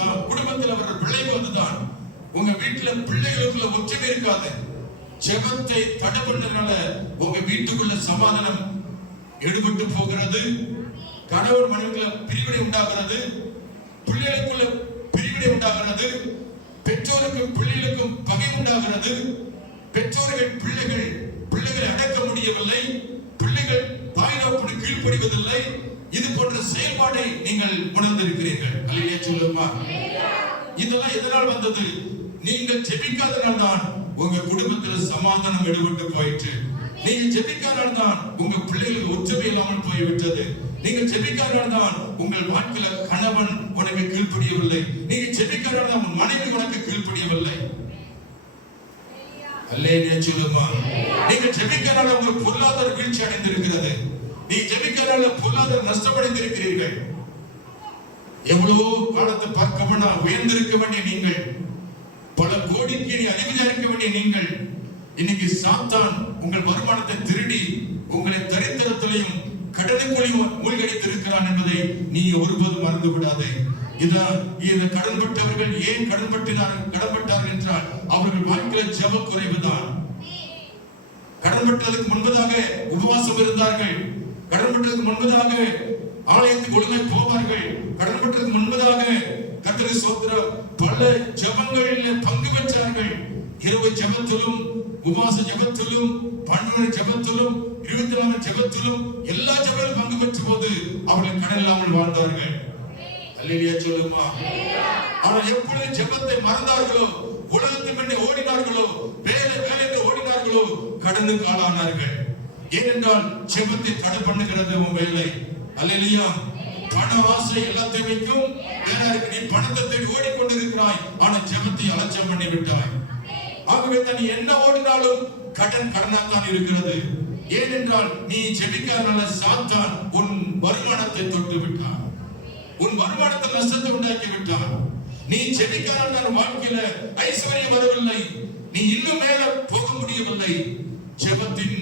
அவர்கள் விளைவு அதுதான். உங்க வீட்டுல பிள்ளைகளுக்குள்ள ஒற்றுமை இருக்காது. ஜெபத்தை தடை பண்ணனால உங்க வீட்டுக்குள்ள சமாதானம் எடுபட்டு போகிறது. கணவன் மனைவிக்குள்ள பிரிவினை உண்டாகிறது. பிள்ளைகளுக்குள்ள பிரிவினை உண்டாகிறது. பெற்றோருக்கும் பிள்ளைகளுக்கும் பகை உண்டாகிறது. பெற்றோர்கள் பிள்ளைகளை அடக்க முடியவில்லை. பிள்ளைகள் தாய்தகப்பனுக்கு கீழ்ப்படிவதில்லை. இது போன்ற செயல்பாடை நீங்கள் உணர்ந்திருக்கிறீர்கள். அல்லேலூயா சொல்லுமா. இதெல்லாம் எதனால் வந்தது? நீங்கள் ஜெபிக்காதனால் தான் உங்க குடும்பத்தில் சமாதானம் எடுபட்டு போயிற்று. நீங்க ஜெபிக்காதனால் தான் உங்க பிள்ளைகளுக்கு ஒற்றுமை இல்லாமல் போய்விட்டது. நீங்கள் ஜெபிக்காதனால் தான் உங்கள் வாழ்க்கையில கணவன் உனக்கு கீழ்ப்படியவில்லை. நீங்க ஜெபிக்காதனால் தான் உன் மனைவி உனக்கு கீழ்ப்படியவில்லை. அல்லேலூயா சொல்லுமா. நீங்க ஜெபிக்காதனால் உங்க பொருளாதார வீழ்ச்சி அடைந்திருக்கிறது. நீ ஜெபிக்காதனால பொருளாதார நஷ்டமடைந்திருக்கிறீர்கள். எவ்வளவு காலத்தை பார்க்கணும்னா உயர்ந்திருக்க வேண்டிய நீங்கள், பல கோடிக்கு அதிபதியா இருக்க வேண்டிய நீங்கள், இன்னைக்கு சாத்தான் உங்கள் வருமானத்தை திருடி உங்களை தரித்திரத்திலையும் கடனுக்குள்ளையும் மூழ்கடித்திருக்கிறான் என்பதை நீ ஒருபோதும் மறந்து விடாதே. இந்த கடன்பட்டவர்கள் ஏன் கடன்பட்டார்கள் என்றால் அவர்கள் வாழ்க்கையில ஜெப குறைவுதான். கடன்பட்டதுக்கு முன்பதாக உபவாசம் இருந்தார்கள். கடன்பட்டதுக்கு முன்பதாக ஆலயத்துக்கு ஒழுங்கை போவார்கள். கடன்பட்டதுக்கு முன்பதாக கர்த்தருக்கு ஸ்தோத்திரம் பல ஜெபங்களில் பங்கு பெற்றார்கள். இரவு ஜெபத்திலும் உபவாச ஜெபத்திலும் 12 ஜெபத்திலும் 24 ஜெபத்திலும் எல்லா ஜெபத்திலும் பங்கு பெற்ற போது அவர்கள் கடன் இல்லாமல் வாழ்ந்தார்கள். அல்லேலூயா சொல்லுமா. ஆனால் எப்பொழுது ஜெபத்தை மறந்தார்களோ, உலகத்தின் பின்னே ஓடினார்களோ, வேலை என்று ஓடினார்களோ, கடனுக்கு ஆளானார்கள். ஏனென்றால் ஜெபத்தை தடை பண்ணுகிறது உன் வேலை. அல்லேலூயா. பண ஆசை எல்லாத்தையும் வைக்கும். நீ பணத்தை தேடி ஓடிக்கொண்டிருக்கிறாய், ஆனா ஜெபத்தை அலட்சியம் பண்ணி விட்டாய். ஆகவே நீ என்ன ஓடினாலும் கடனாத்தான் இருக்கிறது. ஏனென்றால் நீ ஜெபிக்காதனால சாத்தான் உன் வருமானத்தை தொட்டு விட்டான், உன் வருமானத்தை நஷ்டத்தை உண்டாக்கி விட்டான். நீ ஜெபிக்காதனால வாழ்க்கையில ஐஸ்வர்யம் வரவில்லை, நீ இன்னும் மேல போக முடியவில்லை, ஜெபத்தின்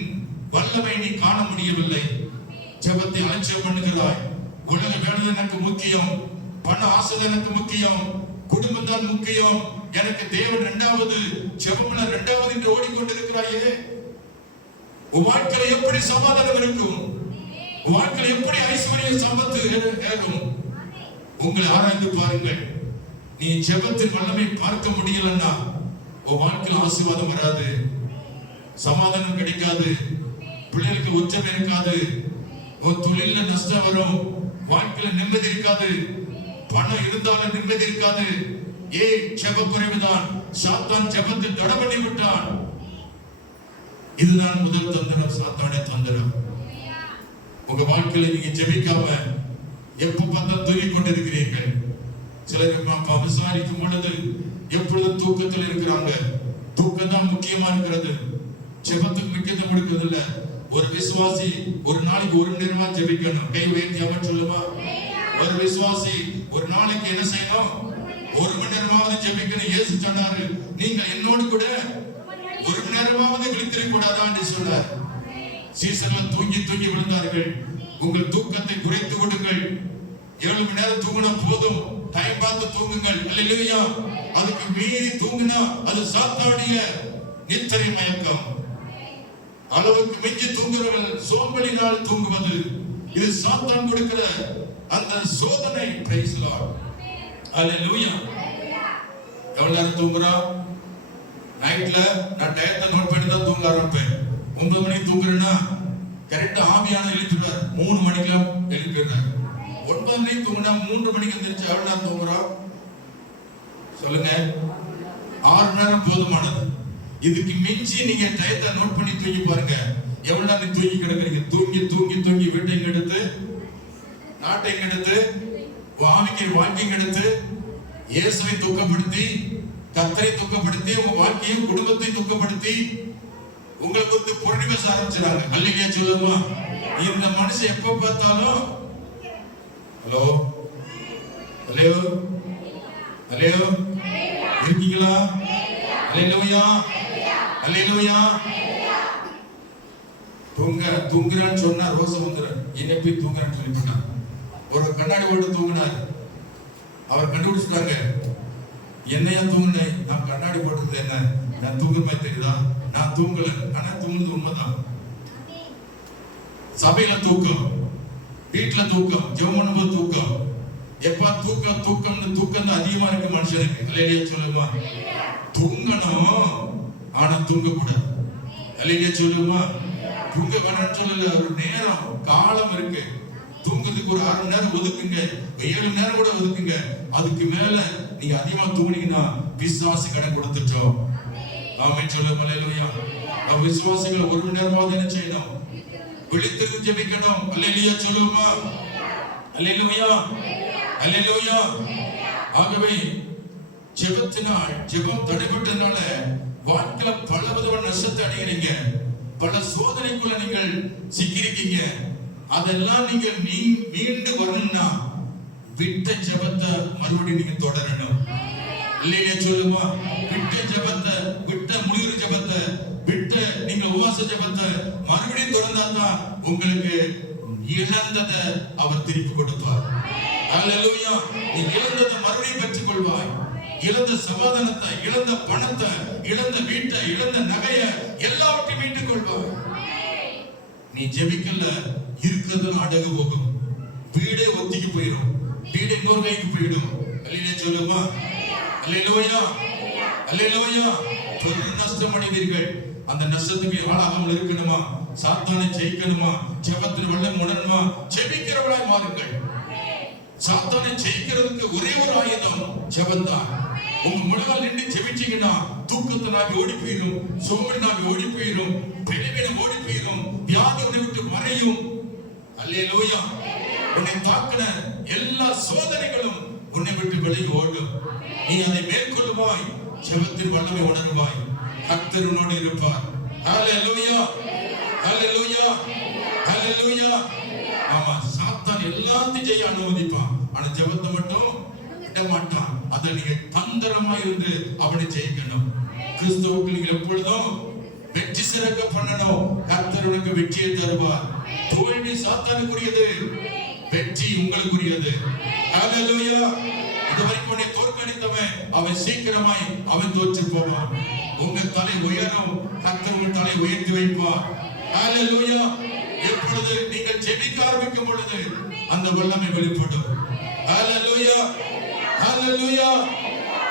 வல்லமை நீ காண முடியவில்லை. ஜெபத்தை அலட்சியம் பண்ணுகிறாய். உலக வேலை எனக்கு முக்கியம், பண ஆசை எனக்கு முக்கியம், குடும்பம் தான் முக்கியம், எனக்கு தேவன் இரண்டாவது, ஜெபம்ல இரண்டாவது என்று ஓடிக்கொண்டிருக்கிறாயே. உன் வாழ்க்கையில எப்படி சமாதானம் இருக்கும்? உன் வாழ்க்கையில எப்படி ஐஸ்வர்ய சம்பத்து ஏறும்? உங்களை ஆராய்ந்து பாருங்கள். நீ ஜெபத்தின் வல்லமை பார்க்க முடியலன்னா உன் வாழ்க்கையில் ஆசீர்வாதம் வராது, சமாதானம் கிடைக்காது, பிள்ளைகளுக்கு உச்சம் இருக்காது, உன் தொழில நஷ்டம் வரும், வாழ்க்கையில நிம்மதி இருக்காது, பணம் இருந்தாலும் நிம்மதி இருக்காது. ஏன்? ஜெப குறைவுதான். சாத்தான் ஜெபத்தை தடை பண்ணி விட்டான். இதுதான் முதல் தந்திரம், சாத்தானுடைய தந்திரம். உங்க வாழ்க்கையில நீங்க ஜெபிக்காம எப்ப பார்த்தா தூங்கிக் கொண்டிருக்கிறீர்கள். சிலர் விசாரிக்கும் பொழுது எப்பொழுதும் தூக்கத்தில் இருக்கிறாங்க. தூக்கம் தான் முக்கியமா இருக்கிறது, ஜெபத்துக்கு முக்கியத்துவம் கொடுக்கிறது இல்ல. ஒரு விசுவாசி ஒரு நாளைக்கு 1 மணி நேரமா ஜெபிக்கணும். கை வைத்தியாம சொல்லுமா? ஒரு விசுவாசி ஒரு நாளைக்கு என்ன செய்யணும்? 1 மணி நேரமாவது ஜெபிக்கணும். இயேசு சொன்னாரு, நீங்க என்னோடு கூட 1 மணி நேரமாவது விழித்திருக்க கூடாதான்னு சொன்னார். சீசர்கள் தூங்கி தூங்கி விழுந்தார்கள். உங்கள் தூக்கத்தை குறைத்து கொடுங்கள். 7 மணி நேரம் தூங்கினா போதும், டைம் பார்த்து தூங்குங்கள். அல்லேலூயா. அதுக்கு மீறி தூங்கினா அது சாத்தானுடைய நித்திரை மயக்கம். அளவுக்கு மிஞ்சி தூங்குறவர்கள் சோம்பலினால் தூங்குவது, இது சாத்தான் கொடுக்கிற அந்த சோதனை. Praise Lord. அல்லேலூயா. எவ்வளவு நேரம் தூங்குறோம்? நைட்ல நான் டயத்தை நோட் பண்ணி தான் தூங்க ஆரம்பிப்பேன். 9 மணிக்கு தூங்குறேன்னா கரெக்டா ஆவியான எழுப்பிடுவார். 3 மணிக்கெல்லாம் எழுப்பிடுறாரு. 9 மணிக்கு தூங்குனா 3 மணிக்கு எந்திரிச்சு எவ்வளவு நேரம் தூங்குறோம் சொல்லுங்க? 6 மணி நேரம் போதுமானது. இதுக்கு மிஞ்சி நீங்க டயத்தை நோட் பண்ணி தூங்கி பாருங்க, எவ்வளவு நேரம் தூங்கி கிடக்குறீங்க. தூங்கி தூங்கி தூங்கி வீட்டை எடுத்து, நாட்டை எடுத்து, வாழ்க்கையை எடுத்து, இயேசுவை துக்கப்படுத்தி, கர்த்தரை துக்கப்படுத்தி, உங்க வாழ்க்கையும் குடும்பத்தையும் துக்கப்படுத்தி உங்களை குறித்து புரணி பேச ஆரம்பிச்சாங்க. அல்லேலூயா சொல்லுமா? இந்த மனுஷன் எப்ப பார்த்தாலும் ஹலோ ஹலோ ஹலோ இருக்கீங்களா? அல்லேலூயா அல்லேலூயா. தூங்குறான்னு சொன்னா ரோசமுந்திரன் என்ன போய் தூங்குறான்னு சொல்லிட்டான். ஒரு கண்ணாடி போட்டு தூங்கினார். அவர் கண்டுபிடிச்சிட்டாங்க, என்னையா தூங்கினேன்? நான் கண்ணாடி போட்டது என்ன? நான் தூங்குற மாதிரி தெரியுதா? நான் தூங்கல, ஆனா தூங்குறது உண்மைதான். சபையில தூக்கம், வீட்டுல தூக்கம், ஜெபம் பண்ணும்போது தூக்கம். எப்ப தூக்கம் தான் அதிகமா இருக்கு மனுஷனுக்கு. அல்லேலூயா சொல்லுமா? தூங்கணும், ஆனா தூங்க கூடாது. அல்லேலூயா சொல்லுமா? தூங்க வேணாம்னு சொல்லல, ஒரு நேரம் காலம் இருக்கு. தூங்குறதுக்கு ஒரு 1/2 மணி நேரம் ஒதுக்குங்க, 7 மணி நேரம் கூட ஒதுக்குங்க. அதுக்கு மேல நீங்க அதிகமா தூங்குனீங்கன்னா விசுவாசி கடன் கொடுத்துட்டோம். ஆமென் சொல்லுங்க. அல்லேலூயா. விசுவாசிகள் 1 மணி நேரமாவது என்ன செய்யணும்? விழித்திருந்து ஜெபிக்கணும். அல்லேலூயா சொல்லுமா? அல்லேலூயா அல்லேலூயா. ஆகவே ஜெபத்தினால், ஜெபம் தடைபட்டதுனால வாழ்க்கையில பல விதமான நஷ்டத்தை அடைகிறீங்க, பல சோதனைக்குள்ள நீங்கள் சிக்கிருக்கீங்க. அதெல்லாம் நீங்க மீண்டு வரணும்னா விட்ட ஜெபத்தை மறுபடியும் நீங்க தொடரணும். இல்லையா சொல்லுமா? விட்ட ஜெபத்தை, விட்ட முழுகிற ஜெபத்தை, விட்ட நீங்க உபவாச ஜெபத்தை மறுபடியும் தொடர்ந்தாதான் உங்களுக்கு இழந்ததை அவர் திருப்பி கொடுப்பார். அல்லேலூயா. நீ இழந்ததை மறுபடியும் பெற்றுக் கொள்வாய். இழந்த சமாதானத்தை, இழந்த பணத்தை, இழந்த வீட்டை, இழந்த நகைய எல்லாவற்றையும் மீட்டுக் கொள்வாய். நீ ஜெபிக்கல, இருக்கிறது அடகு போகும், வீடே ஒத்திக்கு போயிடும், வீடு இன்னொரு கைக்கு போயிடும். அல்லேலூயா சொல்லுமா? அல்லேலூயா அல்லேலூயா. பொருள் நஷ்டம் அடைவீர்கள். அந்த நஷ்டத்துக்கு ஆளாகாமல் இருக்கணுமா? சாத்தானை ஜெயிக்கணுமா? ஜெபத்தில் வல்லம் உணரணுமா? ஜெபிக்கிறவளாய் மாறுங்கள். சாத்தானை ஜெயிக்கிறதுக்கு ஒரே ஒரு ஆயுதம் ஜெபம்தான். உங்க முழங்கால் நின்று ஜெபிச்சீங்கன்னா தூக்கத்தை நாவி ஓடி போயிடும், சோம்பல் நாவி ஓடி போயிடும், பெருவினம் ஓடி போயிடும், வியாதி உன்னை விட்டு மறையும். அல்லேலூயா. உன்னை தாக்கின எல்லா சோதனைகளும் உன்னை விட்டு விலகி ஓடும். நீ அதை மேற்கொள்வாய். ஜெபத்தின் வல்லமை உணர்வாய். கர்த்தர் உன்னோடு இருப்பார். ஹalleluya, ஹalleluya, ஹalleluya. ஆமா, சாத்தான் எல்லாத்தையும் செய்ய அனுமதிப்பான், ஆனா ஜெபத்தை மட்டும் விட மாட்டான். அதை நீங்க தந்திரமா இருந்து அவனை ஜெயிக்கணும். கிறிஸ்துவுக்கு நீங்கள் எப்பொழுதும் வெற்றி சிறக்க பண்ணணும். கர்த்தர் உனக்கு வெற்றியை தருவார். தோல்வி சாத்தானுக்குரியது, வெற்றி உங்களுக்குரியது. ஹalleluya. இதுவரைக்கும் உன்னை தோற்கடித்தவன் அவன் சீக்கிரமாய் அவன் தோற்று போவான். உங்க தலை உயரும், கர்த்தர் உங்கள் தலை உயர்த்தி வைப்பார். ஹalleluya. எப்பொழுது நீங்கள் ஜெபிக்க ஆரம்பிக்கும் பொழுது அந்த வல்லமை வெளிப்படும். ஹalleluya, ஹalleluya.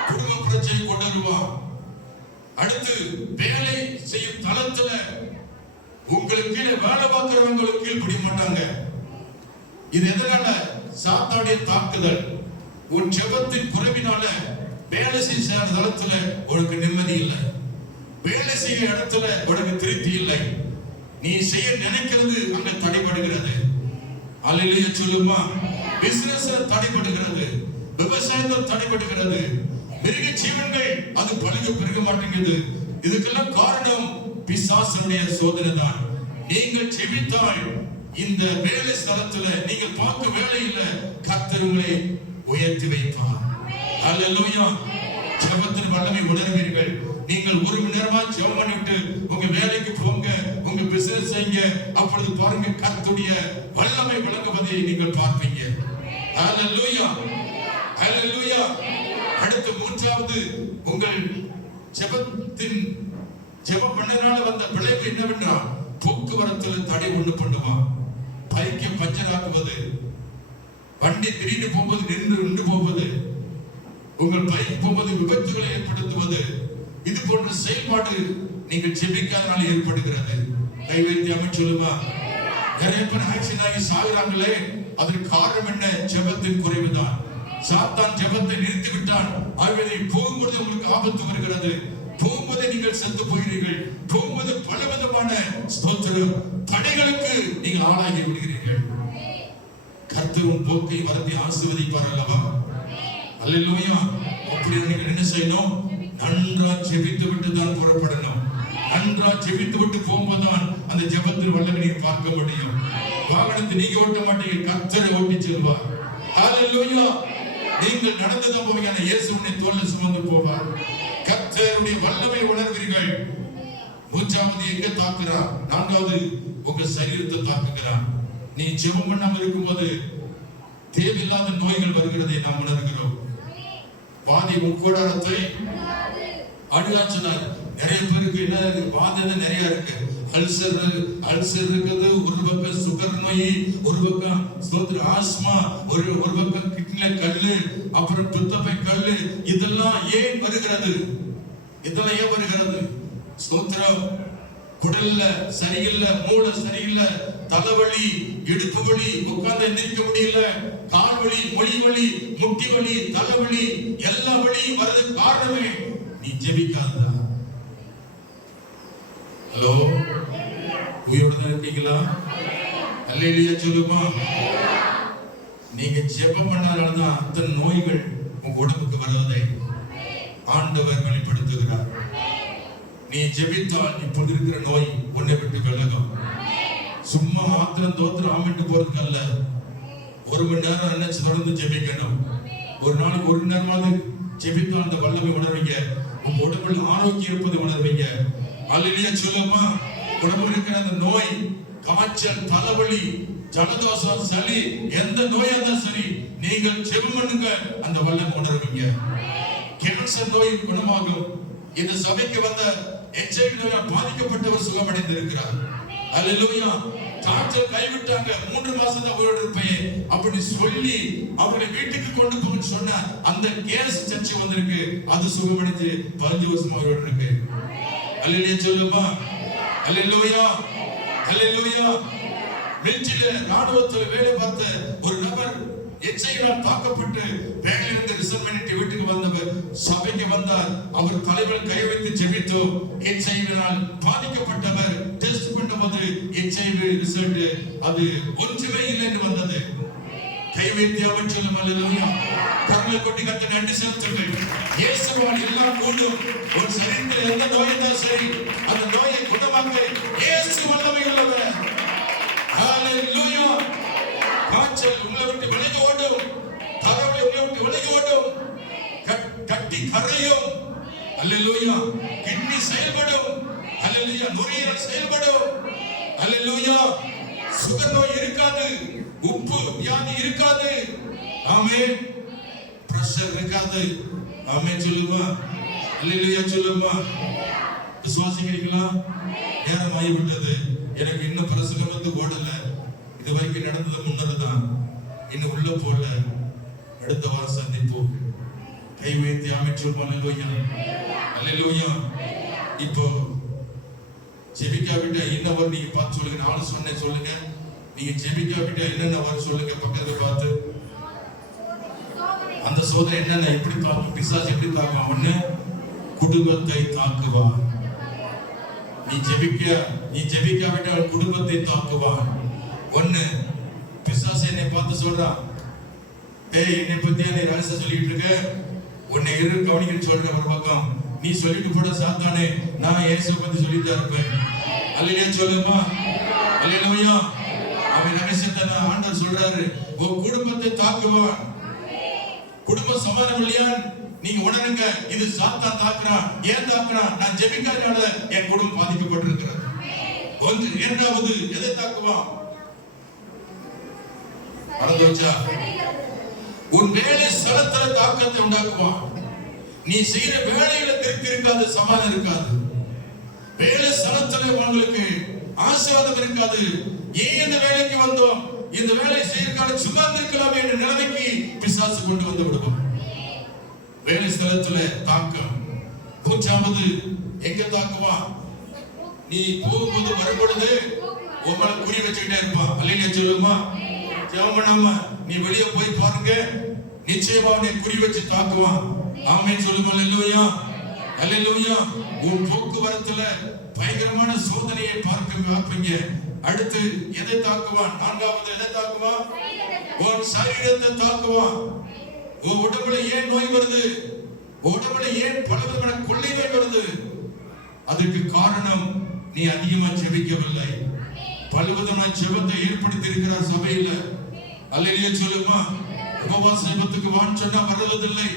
குடும்ப பிரச்சனை கொண்டு வருவான். அடுத்து வேலை செய்யும் தளத்துல உங்களுக்கு வேலை பார்க்கிறவங்களுக்கு கீழ்ப்படிய மாட்டாங்க. இது எதனால? சாத்தானுடைய தாக்குதல். உன் ஜெபத்தின் குறைவினால வேலை செய்ய தளத்துல உனக்கு நிம்மதி இல்லை, வேலை செய்ய இடத்துல உனக்கு திருப்தி இல்லை, நீ செய்ய நினைக்கிறது அங்க தடைபடுகிறது. அல்லேலூயா சொல்லுமா. பிசினஸ் தடைபடுகிறது, விவசாயத்தில் தடைபடுகிறது, மிருக ஜீவன்கள் அது பழுக பெருக மாட்டேங்குது. இதுக்கெல்லாம் காரணம் பிசாசுடைய சோதனை தான். நீங்கள் ஜெபித்தால் இந்த வேலை ஸ்தலத்துல நீங்கள் பார்க்க வேலையில கர்த்தர் உங்களை உயர்த்தி வைப்பார். ஹalleluya. ஜெபத்தின் வல்லமை உணர்வீர்கள். நீங்கள் ஒரு மணி நேரமா ஜெபம் பண்ணிட்டு உங்க வேலைக்கு போங்க, உங்க பிசினஸ் செய்யுங்க. அப்பொழுது பாருங்க கர்த்தருடைய வல்லமை விளங்குவதை நீங்கள் பார்ப்பீங்க. ஹalleluya, ஹalleluya. அடுத்து மூன்றாவது, உங்கள் ஜெபம் பண்ணனால வந்த விளைவு என்னவென்றால் போக்குவரத்துல தடை உண்டு பண்ணுவான். பைக்கை பஞ்சர் ஆக்குவது, வண்டி திடீர்னு போகும்போது நின்று போவது, உங்கள் பைக் போகும்போது விபத்துகளை ஏற்படுத்துவது, இது போன்ற செயல்பாடு நீங்கள் ஜெபிக்காதனால ஏற்படுகிறது. கை வைத்து அமைச்சு சொல்லுமா. நிறைய பேர் ஆக்சிடென்ட் ஆகி சாகுறாங்களே, அதற்கு காரணம் என்ன? ஜெபத்தின் குறைவுதான். சாத்தான் ஜெபத்தை நிறுத்தி விட்டான். ஆகவே போகும்போது உங்களுக்கு ஆபத்து வருகிறது, போகும்போது நீங்கள் செத்து போகிறீர்கள், போகும்போது பல விதமான ஸ்தோத்திரம் தடைகளுக்கு நீங்கள் ஆளாகி விடுகிறீர்கள். கர்த்தர் உன் போக்கை வருத்தி ஆசீர்வதிப்பார் அல்லவா? அல்லேலூயா. அப்படி நீங்கள் என்ன செய்யணும்? நன்றா ஜெபித்து விட்டு தான் புறப்படணும். நன்றா ஜெபித்து விட்டு போகும்போதுதான் அந்த ஜெபத்தின் வல்லமை நீர் பார்க்க முடியும். வாகனத்தை நீங்க ஓட்ட மாட்டீங்க, கர்த்தரை ஓட்டி செல்வார். ஹalleluya. நீங்கள் நடந்து போவீங்க, இயேசு உன்னை தோளில் சுமந்து போவார். கர்த்தருடைய வல்லமை உணர்வீர்கள். மூன்றாவது எங்க தாக்குறான்? நான்காவது உங்க சரீரத்தை தாக்குகிறான். நீ ஜெபம் பண்ணாம இருக்கும்போது தேவையில்லாத நோய்கள் வருகிறதை நாம் உணர்கிறோம். வாதி உன் கூடாரத்தை அணுகாச்சுனார். நிறைய பேருக்கு என்ன வாதம் நிறைய இருக்கு. அல்சர் இருக்குது, ஒரு பக்கம் சுகர் நோய், ஒரு பக்கம் ஆஸ்மா, ஒரு பக்கம் கிட்னில கல்லு, அப்புறம் பித்தப்பை கல்லு. இதெல்லாம் ஏன் வருகிறது? இதெல்லாம் ஏன் வருகிறது? ஸ்தோத்திரம். குடல்ல சரியில்லை, மூளை சரியில்லை, தலைவலி, இடுப்பு வலி, உட்கார்ந்து எந்திரிக்க முடியல, கால் வலி, மொழி வலி, முட்டி வலி, தலைவலி, எல்லா வலியும் வருது. காரணமே நீ ஜெபிக்காததா? ஹலோ, உயிரோட தான் இருக்கீங்களா? அல்லேலூயா சொல்லுமா. நீங்க ஜெபம் பண்ணாதான் அத்தனை நோய்கள் உங்க உடம்புக்கு வருவதை ஆண்டவர் வெளிப்படுத்துகிறார். நீ ஜெபித்தால் இப்போது இருக்கிற நோய் உன்னை விட்டு விலகும். சும்மா மாத்திரம் தோத்திரம் ஆமிட்டு போறதுக்கு அல்ல. ஒரு மணி நேரம் நினைச்சு தொடர்ந்து ஜெபிக்கணும். ஒரு நாளைக்கு ஒரு நேரமாவது ஜெபித்தால் அந்த வல்லமை உணர்வீங்க. உங்க உடம்புல ஆரோக்கியம் இருப்பதை உணர்வீங்க. அல்லேலூயா சொல்லுமா. உடம்புல இருக்கிற அந்த நோய், காய்ச்சல், தலைவலி, ஜலதோஷம், சளி, எந்த நோயா இருந்தாலும் சரி, நீங்கள் ஜெபம் பண்ணுங்க, அந்த வல்லமை உணர்வீங்க. கேன்சர் நோய் குணமாகும். இந்த சபைக்கு வந்த HIV நோயால் பாதிக்கப்பட்டவர் சுகமடைந்து இருக்கிறார். அல்லேலூயா. டாக்டர் கைவிட்டாங்க, 3 மாசம் தான் உயிரோடு இருப்பேன் அப்படி சொல்லி அவரை வீட்டுக்கு கொண்டு போன்னு சொன்ன அந்த கேஸ் சர்ச்சை வந்திருக்கு. அது சுகமடைஞ்சு 15 வருஷமா உயிரோடு இருக்கு. அல்லேலூயா சொல்லுமா. அல்லேலூயா, அல்லேலூயா. மிலிட்டரியில ராணுவத்தில் வேலை பார்த்த ஒரு நபர் எச்சையினால் தாக்கப்பட்டு வேலையிலிருந்து ரிசைன் பண்ணிட்டு வீட்டுக்கு வந்தவர் சபைக்கு வந்தார். அவர் தலைவர் கை வைத்து ஜெபித்தோ எச்சையினால் பாதிக்கப்பட்டவர் டெஸ்ட் பண்ணும்போது HIV ரிசல்ட் அது ஒன்றுமே இல்லை என்று வந்தது. கை வைத்து அவன் சொல்லும் அல்லேலூயா. கரங்களை கொட்டி கர்த்தரை நன்றி செலுத்துங்கள். இயேசுவால் எல்லாம் கூடும். ஒரு சரீரத்தில் எந்த நோய் இருந்தாலும் சரி, அந்த நோயை குணமாக்க இயேசு வல்லமை உள்ளவர். ஹalleluya. காய்ச்சல் உங்களை விட்டு விலகி ஓடும். தலைவலி உங்களை விட்டு விலகி ஓடும். கட்டி கரையும். ஹalleluya. கிட்னி செயல்படும். ஹalleluya. நுரையீரல் செயல்படும். ஹalleluya. சுகர் நோய் இருக்காது. உப்பு வியாதி இருக்காது. ஆமென். பிரஷர் இருக்காது. ஆமென் சொல்லுமா. ஹalleluya சொல்லுமா. விசுவாசிக்கிறீங்களா? நேரம் ஆகிவிட்டது. எனக்கு இன்னும் பிரசங்கம் வந்து ஓடல. இது வரைக்கும் நடந்தது முன்னர்தான். இன்னும் உள்ள போல. அடுத்த வாரம் சந்திப்போம். கை வைத்து ஆமென் சொல்லுமா. ஹalleluya. ஹalleluya. இப்போ ஜெபிக்காவிட்ட என்ன வரும் நீங்க பார்த்து சொல்லுங்க. நானும் சொன்னேன் சொல்லுங்க. நீங்க ஜெபிக்காவிட்ட என்னென்ன வரும் சொல்லுங்க. பக்கத்துல பார்த்து அந்த சோதனை என்னென்ன எப்படி தாக்கும், பிசாசு எப்படி தாக்கும். ஒண்ணு, குடும்பத்தை தாக்குவான். நீ ஜெபிக்காவிட்டால் குடும்பத்தை தாக்குவான். ஒண்ணு, பிசாசு என்னை பார்த்து சொல்றான், ஏய் என்னை பத்தி நீ ரகசியம் சொல்லிட்டு இருக்க, உன்னை இரு கவனிக்கன்னு சொல்ற ஒரு பக்கம். நீ சொல்லிட்டு போட சாத்தானே, நான் இயேசுவை பத்தி சொல்லிட்டு தான் இருப்பேன். அல்லேலூயா சொல்லுமா. அல்லேலூயா. அவன் ரகசியத்தை ஆண்டவர் சொல்றாரு, உன் குடும்பத்தை தாக்குவான். குடும்ப சமாதானம் இல்லையா நீங்க உணருங்க. இது சாத்தான் தாக்குறான். ஏன் தாக்குறான்? நான் ஜெபிக்காதனால என் குடும்பம் பாதிக்கப்பட்டிருக்கிறது. ஒன்று. இரண்டாவது, எதை தாக்குவான்? மறந்துச்சா? உன் வேலை ஸ்தலத்துல தாக்கத்தை உண்டாக்குவான். நீ செய்யற வேலையில திருப்தி இருக்காது, சமாதானம் இருக்காது. வேலை ஸ்தலத்துல உங்களுக்கு ஆசீர்வாதம் இருக்காது. ஏன் இந்த வேலைக்கு வந்தோம், இந்த வேலை செய்யறதுக்கான சும்மா இருக்கலாம் என்ற நிலைமைக்கு பிசாசு கொண்டு வந்து விடுவோம். வேலை ஸ்தலத்துல தாக்கம். மூன்றாவது, எங்க தாக்குவான்? நீ போகும்போது வரும்பொழுது உங்களை குறி வச்சுக்கிட்டே இருப்பான். அல்லேலூயா சொல்லுமா. ஜெபம் பண்ணாம நீ வெளியே போய் பாருங்க, நிச்சயமா உன்னை குறி வச்சு தாக்குவான். ஆமென் சொல்லுமா. அல்லேலூயா. அல்லேலூயா. உன் போக்குவரத்துல பயங்கரமான சோதனையை பார்ப்பீங்க. அடுத்து எதை தாக்குவான்? நான்காவது எதை தாக்குவான்? உன் சரீரத்தை தாக்குவான். உன் உடம்புல ஏன் நோய் வருது? உடம்புல ஏன் பலவிதமான கொள்ளைகள் வருது? அதுக்கு காரணம் நீ அதிகமா ஜெபிக்கவில்லை. பலவிதமான ஜெபத்தை ஏற்படுத்தி இருக்கிறார் சபையில. அல்லேலூயா சொல்லுமா. உபவாச ஜெபத்துக்கு வான்னு சொன்னா வருவதில்லை.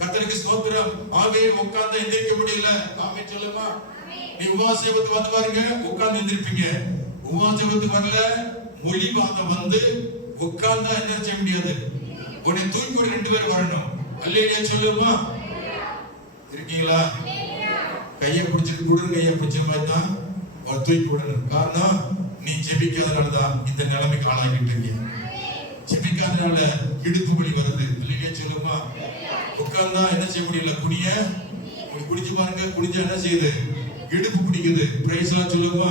கர்த்தருக்கு ஸ்தோத்திரம். ஆவே உட்கார்ந்து எந்திரிக்க முடியல. ஆமென் சொல்லுமா. நீ உபவாச ஜெபத்துக்கு வந்து பாருங்க, உட்கார்ந்து எந்திரிப்பீங்க. உபவாச ஜெபத்துக்கு வரல, மொழிவாதம் வந்து உட்கார்ந்தா என்ன செய்ய முடியாது. உன்னை தூக்கி கூட 2 பேர் வரணும். அல்லேலூயா சொல்லுமா. இருக்கீங்களா? கையை பிடிச்சிட்டு குடுற கையை பிடிச்ச மாதிரி தான் ஒரு தூக்கி விடணும். காரணம் நீ ஜெபிக்காதனாலதான் இந்த நிலைமைக்கு ஆளாகிட்டு இருக்கீங்க. ஜெபிக்காதனால இடுப்பு வலி வருது. அல்லேலூயா சொல்லுமா. உட்கார்ந்தா என்ன செய்ய முடியல. குடிச்சு பாருங்க. குடிச்சா என்ன செய்யுது? இடுப்பு பிடிக்குது. பிரைஸ் எல்லாம் சொல்லுமா.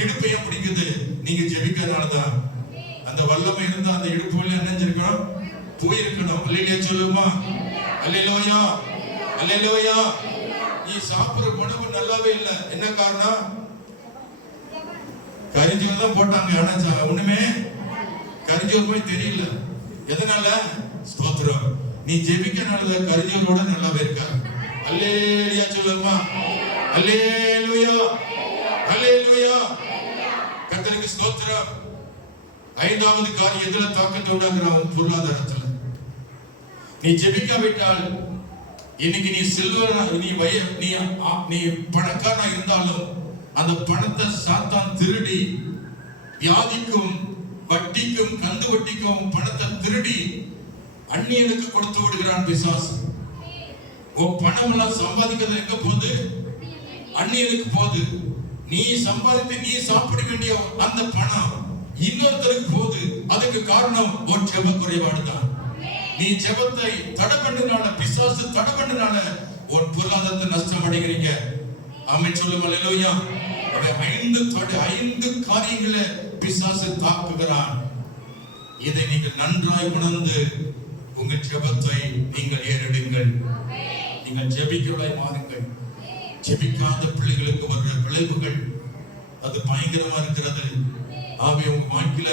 இடுப்பையும் பிடிக்குது. நீங்க ஜெபிக்கிறதுனாலதான். அந்த வல்லமை இருந்தா அந்த இடுப்பு வலி நினைஞ்சிருக்கணும், போயிருக்கணும். அல்லேலூயா சொல்லுமா. அல்லேலூயா. அல்லேலூயா. நீ சாப்பிடுற உணவு நல்லாவே இல்லை. என்ன காரணம்? கரிஞ்சோறு தான் போட்டாங்க. ஆனா ஒண்ணுமே கரிஞ்சோறு போய் தெரியல. எதனால? ஸ்தோத்திரம். நீ ஜெபிக்கனால கரிஞ்சோரோட நல்லாவே இருக்கா. அல்லேலூயா சொல்லுமா. அல்லேலூயா. அல்லேலூயா. கர்த்தருக்கு ஸ்தோத்திரம். ஐந்தாவது காரியம் எதுல தாக்கத்தை உண்டாக்குறான்? பொருளாதாரத்துல. நீ ஜெபிக்காவிட்டால் இன்னைக்கு நீ செல்வனா, நீ பணக்காரனா இருந்தாலும் அந்த பணத்தை சாத்தான் திருடி வியாதிக்கும் வட்டிக்கும் கந்து வட்டிக்கும் பணத்தை திருடி அந்நியனுக்கு கொடுத்து விடுகிறான் பிசாசு. உன் பணம் எல்லாம் சம்பாதிக்கிறது எங்க போகுது? அந்நியனுக்கு போகுது. நீ சம்பாதித்து நீ சாப்பிட வேண்டிய அந்த பணம் இன்னொருத்தருக்கு போகுது. அதுக்கு காரணம் உன் ஜெப குறைபாடு தான். நீ ஜெபத்தை தடை பண்ணனால, பிசாசு தடை பண்ணனால உன் பொருளாதாரத்தை நஷ்டம் அடைகிறீங்க. ஆமென் சொல்லுங்க. அல்லேலூயா. 5 காரியங்களை பிசாசு தாக்குகிறான். இதை நீங்கள் நன்றாய் உணர்ந்து உங்கள் ஜெபத்தை நீங்கள் ஏறெடுங்கள். நீங்கள் ஜெபிக்கிறவராய் மாறுங்கள். ஜெபிக்காத பிள்ளைகளுக்கு வர்ற விளைவுகள் அது பயங்கரமா இருக்கிறது. ஆகவே உங்க வாழ்க்கையில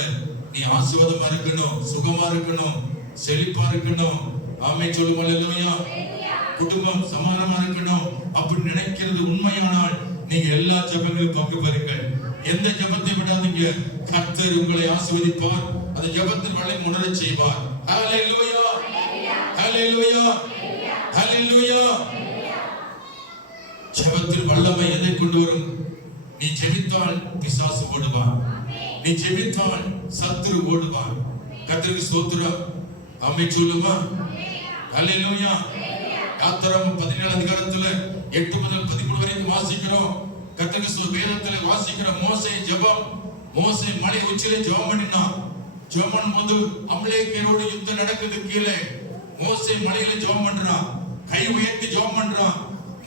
நீ ஆசீர்வாதமா இருக்கணும், சுகமா இருக்கணும், செழிப்பா இருக்கணும். ஆமென் சொல்லுங்க அல்லேலூயா. குடும்பம் சமாதானமா இருக்கணும் அப்படி நினைக்கிறது உண்மையானால் நீங்க எல்லா ஜெபங்களிலும் பங்கு பெறுங்கள். எந்த ஜெபத்தை விடாதீங்க. கர்த்தர் உங்களை ஆசீர்வதிப்பார். அந்த ஜெபத்தின் வலை உணரச் செய்வார். ஹalleluya, ஹalleluya, ஹalleluya. ஜெபத்தின் வல்லமை எதை கொண்டு வரும்? நீ ஜெபித்தால் பிசாசு ஓடுவான், நீ ஜெபித்தால் சத்துரு ஓடுவான். கர்த்தருக்கு ஸ்தோத்திரம். ஆமென் சொல்லுமா? ஹalleluya. யாத்திராகமம் 17 அதிகாரத்துல 8 முதல் 13 வரைக்கும் வாசிக்கிறோம். கர்த்தருக்கு வேதத்துல வாசிக்கிற மோசே ஜெபம். மோசே மலை உச்சியிலே ஜெபம் பண்ணினான். ஜெபம் பண்ணும்போது அமலேக்கியரோடு யுத்தம் நடக்குது. கீழே மோசே மலையில ஜெபம் பண்றான், கை உயர்த்தி ஜெபம் பண்றான்,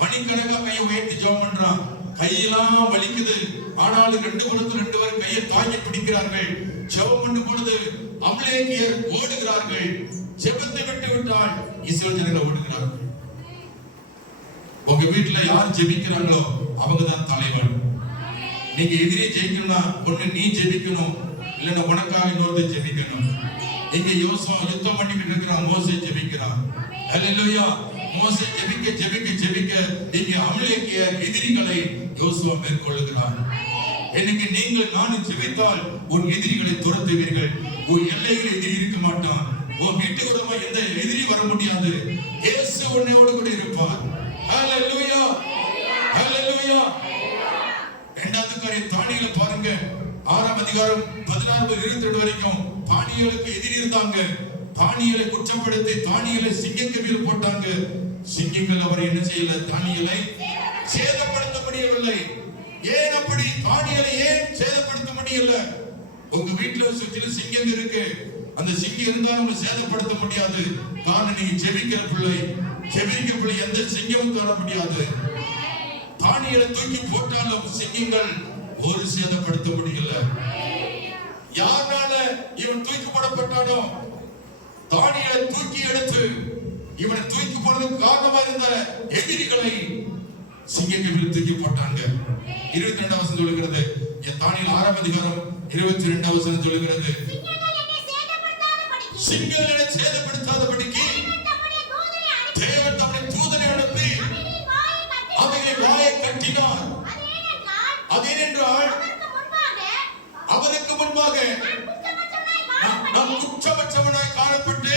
மணிக்கணக்கா கை உயர்த்தி ஜெபம் பண்றான். கையெல்லாம் வலிக்குது. ஆனாலும் 2 குலத்துல 2 பேர் கையை தாங்கி பிடிக்கிறார்கள். ஜெபம் பண்ணும் பொழுது அமலேக்கியர் ஓடுகிறார்கள். ஜெபத்தை விட்டு விட்டால் இஸ்ரவேல் ஜனங்கள் ஓடுகிறார்கள். உங்க வீட்டுல யார் ஜெபிக்கிறாங்களோ அவங்க தான் தலைவன். நீங்க எதிரியை ஜெயிக்கணும்னா ஒண்ணு நீ ஜெபிக்கணும், இல்லன்னா உனக்காக இன்னொருத்தர் ஜெபிக்கணும். இங்க யோசுவா யுத்தம் பண்ணிக்கிட்டு இருக்கிறான், மோசே ஜெபிக்கிறான். ஹalleluya. மோசே ஜெபிக்க ஜெபிக்க ஜெபிக்க இங்க அமலேக்கியர் எதிரிகளை யோசுவா மேற்கொள்ளுகிறார். இன்னைக்கு நீங்கள் நானும் ஜெபித்தால் உன் எதிரிகளை துரத்துவீர்கள். உன் எல்லையில் எதிரி இருக்க மாட்டான். உன் வீட்டுக்குள்ள எந்த எதிரி வர முடியாது. இயேசு உன்னோடு கூட இருப்பார். ஹalleluya, ஹalleluya. இரண்டாவது காரியம் தானியேலை பாருங்க. 6ஆம் அதிகாரம் 16-22 வரைக்கும் தானியேலுக்கு எதிரி இருந்தாங்க. தானியேலை குற்றப்படுத்தி தானியேலை சிங்கக்கவியில் போட்டாங்க. சிங்கங்கள் அவர் என்ன செய்யல? தானியேலை சேதப்படுத்த முடியவில்லை. ஏன் அப்படி? தானியேலை ஏன் சேதப்படுத்த முடியல? உங்க வீட்டுல சுற்றிலும் சிங்கம் இருக்கு. அந்த சிங்கம் இருந்தாலும் நம்ம சேதப்படுத்த முடியாது. காரணம் நீங்க ஜெபிக்கிற பிள்ளை. ஜெபிக்கிற பிள்ளை எந்த சிங்கமும் காண முடியாது. தானியேலை தூக்கி போட்டாலும் சிங்கங்கள் ஒரு சேதப்படுத்த முடியல. யாரால இவன் தூக்கி போடப்பட்டானோ தானியேலை தூக்கி எடுத்து இவனை தூக்கி போடுறதுக்கு காரணமா இருந்த எதிரிகளை சிங்கக்கவியில் தூக்கி போட்டாங்க. 22 வசனம் சொல்லுகிறது. தானியேல் 6ஆம் அதிகாரம் 22 வசனம் சொல்லுகிறது. சிங்கங்களை சேதப்படுத்தாதபடிக்கு தேவன் தம்முடைய தூதனை அனுப்பி அவைகளை வாயை கட்டினார். அதேனென்றால் அவருக்கு முன்பாக நாம் குற்றமற்றவனாய் காணப்பட்டு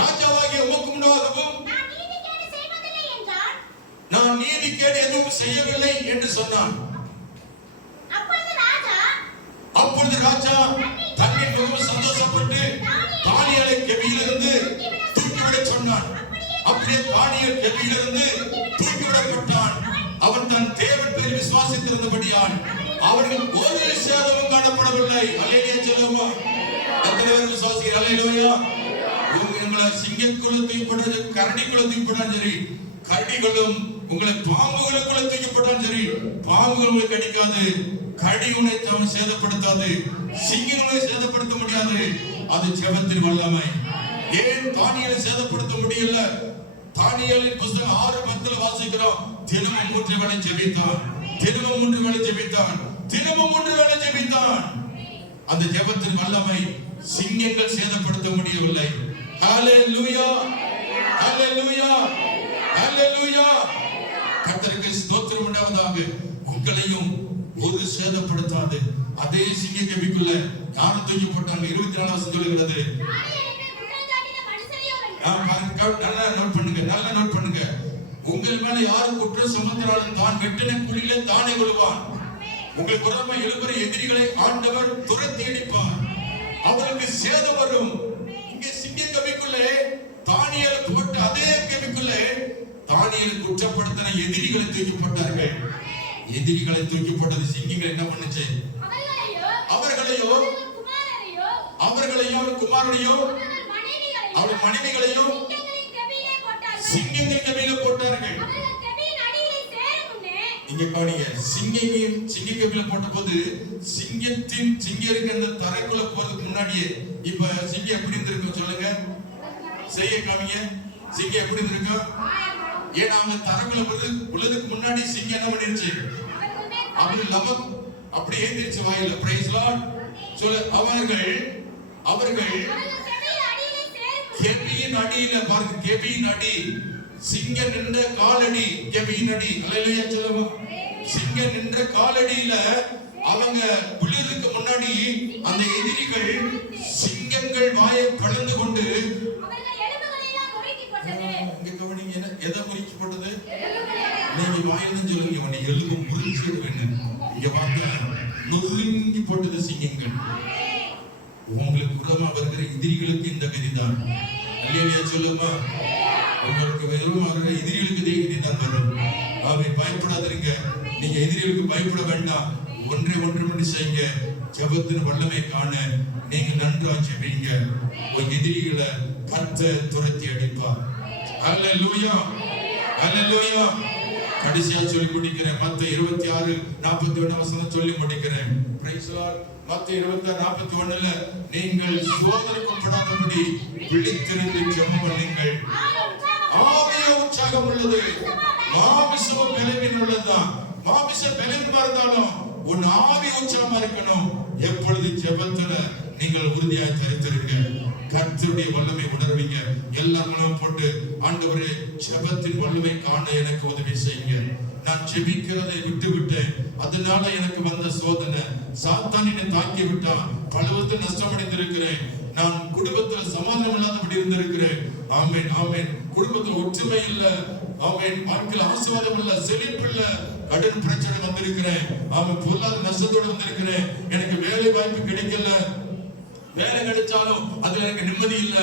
ராஜாவாகிய உமக்கு முன்பாகவும் நான் நீதிகேடு எதுவும் செய்யவில்லை என்று சொன்னான். அப்பொழுது ராஜா தன்னின் மிகவும் சந்தோஷப்பட்டு தானியேலை கெபியிலிருந்து தூக்கிவிடச் சொன்னான். அப்படியே தானியேல் கெபியிலிருந்து தூக்கிவிடப்பட்டான். அவன் தன் தேவன் பேரில் விசுவாசித்திருந்தபடியால் அவர்கள் ஒரு சேதமும் காணப்படவில்லை. அல்லேலூயா சொல்லுவோமா? எத்தனை பேர் விசுவாசிக்கிறீர்கள்? அல்லேலூயா. உங்களை சிங்கக்குள்ள தூக்கி போடுறது, கரடிக்குள்ள தூக்கி போட்டாலும் சரி, கரடிகளும் உங்களை பாம்புகளுக்குள்ள தூக்கி போட்டாலும் சரி, பாம்புகள் உங்களை கடிக்காது, கடி உன்னை சேதப்படுத்தாது, சிங்கங்களை சேதப்படுத்த முடியாது. அது ஜெபத்தின் வல்லமை. ஏன் தானியேலை சேதப்படுத்த முடியல? தானியேலின் புத்தகம் 6:10 வாசிக்கிறோம். தினமும் 3 வேளை ஜெபித்தான், தினமும் 3 வேளை ஜெபித்தான், தினமும் 3 வேளை ஜெபித்தான். அந்த ஜெபத்தின் வல்லமை சிங்கங்கள் சேதப்படுத்த முடியவில்லை. ஹalleluya, ஹalleluya, ஹalleluya. கர்த்தருக்கு ஸ்தோத்திரம் உண்டாவதாக. உங்களையும் ஒரு சேதப்படுத்தாது. அதே சிங்கக்கவிக்குள்ள யாரும் தூக்கி போட்டாங்க. 24 வசனம் சொல்லுகிறது. நல்லா நோட் பண்ணுங்க, நல்லா நோட் பண்ணுங்க. உங்கள் மேல யாரு குற்றம் சுமத்தினாலும் தான் வெட்டின குழியிலே தானே விழுவான். உங்கள் புறமா எழுப்புற எதிரிகளை ஆண்டவர் துரத்தி அடிப்பார். அவருக்கு சேதம் வரும். இங்கே சிங்கக்கவிக்குள்ளே தானியேலை போட்ட அதே கவிக்குள்ளே தானியேல் குற்றப்படுத்தின எதிரிகளை தூக்கி போட்டார்கள். எதிரிகளை தூக்கி போட்டது சிங்கங்கள் என்ன பண்ணுச்சு? அவர்களையோ குமாரனையோ அவருடைய மனைவிகளையும் சிங்கங்கள் கவியில போட்டார்கள். இங்க பாருங்க, சிங்க கவியில போட்ட போது சிங்கம் இருக்க அந்த தரைக்குள்ள போறதுக்கு முன்னாடியே இப்ப சிங்கம் எப்படி இருந்திருக்கும் சொல்லுங்க, செய்ய காமிங்க. சிங்கம் எப்படி இருந்திருக்கும்? ஏன்னா அவங்க தரைக்குள்ள உள்ளதுக்கு முன்னாடி சிங்கம் என்ன பண்ணிருச்சு? அப்படி எந்திரிச்சு வாயில பிரைஸ் லார்ட் சொல்ல. அவர்கள் கெபியின் அடியில பாருங்க, கெபியின் அடி, சிங்க நின்ற காலடி, கெபியின் அடி. அல்லேலூயா சொல்லுங்க. சிங்க நின்ற காலடியில அவங்க விழுறதுக்கு முன்னாடி அந்த எதிரிகள் சிங்கங்கள் வாயை பிளந்து கொண்டு எதை முறிச்சு போட்டது? நீங்க வாயில சொல்லுங்க, உன்னை எலும்பு முறிச்சிடுவேன்னு. இங்க பார்த்தா நொறுங்கி போட்டது சிங்கங்கள். உங்களுக்கு விரோதமா வருகிற எதிரிகளுக்கு இந்த கதிதான். அல்லேலூயா சொல்லுமா. உங்களுக்கு விரோதமா வருகிற எதிரிகளுக்கு இதே கதிதான் வரும். அவை பயப்படாதீங்க. நீங்க எதிரிகளுக்கு பயப்பட வேண்டாம். ஒன்று செய்யுங்க. ஜெபத்தின் வல்லமை காண நீங்க நன்றா ஜெபிங்க. உங்க எதிரிகளை கர்த்தர் துரத்தி அடிப்பார். அல்லேலூயா, அல்லேலூயா. கடைசியா சொல்லி முடிக்கிறேன். மத்தேயு 26:41 சொல்லி முடிக்கிறேன். Praise Lord. மத்தேயு 26:41 நீங்கள் சோதனைக்குட்படாதபடி விழித்திருந்து ஜெபம் பண்ணுங்கள். ஆவிய உற்சாகம் உள்ளது, மாமிசம் பலவீனம் உள்ளதுதான். மாமிசம் பலவீனமா இருந்தாலும் உன் ஆவி உற்சாகமா இருக்கணும். எப்பொழுது ஜெபத்துல நீங்கள் உறுதியாய் தரித்திருங்க. கர்த்தருடைய வல்லமை உணர்வீங்க. எல்லாம் போட்டு ஆண்டவரே ஜெபத்தின் வல்லமை காண எனக்கு உதவி செய்யுங்க. நான் ஜெபிக்கிறதை விட்டு விட்டேன், அதனால எனக்கு வந்த சோதனை, சாத்தான் என்னை தாக்கி விட்டான், பலவற்றை நஷ்டமடைந்திருக்கிறேன், நான் குடும்பத்தில் சமாதானம் இல்லாதபடி இருந்திருக்கிறேன். ஆமென், ஆமென். குடும்பத்தில் ஒற்றுமை இல்ல, ஆமென். வாழ்க்கையில் ஆசீர்வாதம் இல்ல, செழிப்பு இல்ல, கடன் பிரச்சனை வந்திருக்கிறேன், அவன் பொருளாதார நஷ்டத்தோட வந்திருக்கிறேன், எனக்கு வேலை வாய்ப்பு கிடைக்கல, வேலை கிடைச்சாலும் அதுல எனக்கு நிம்மதி இல்ல,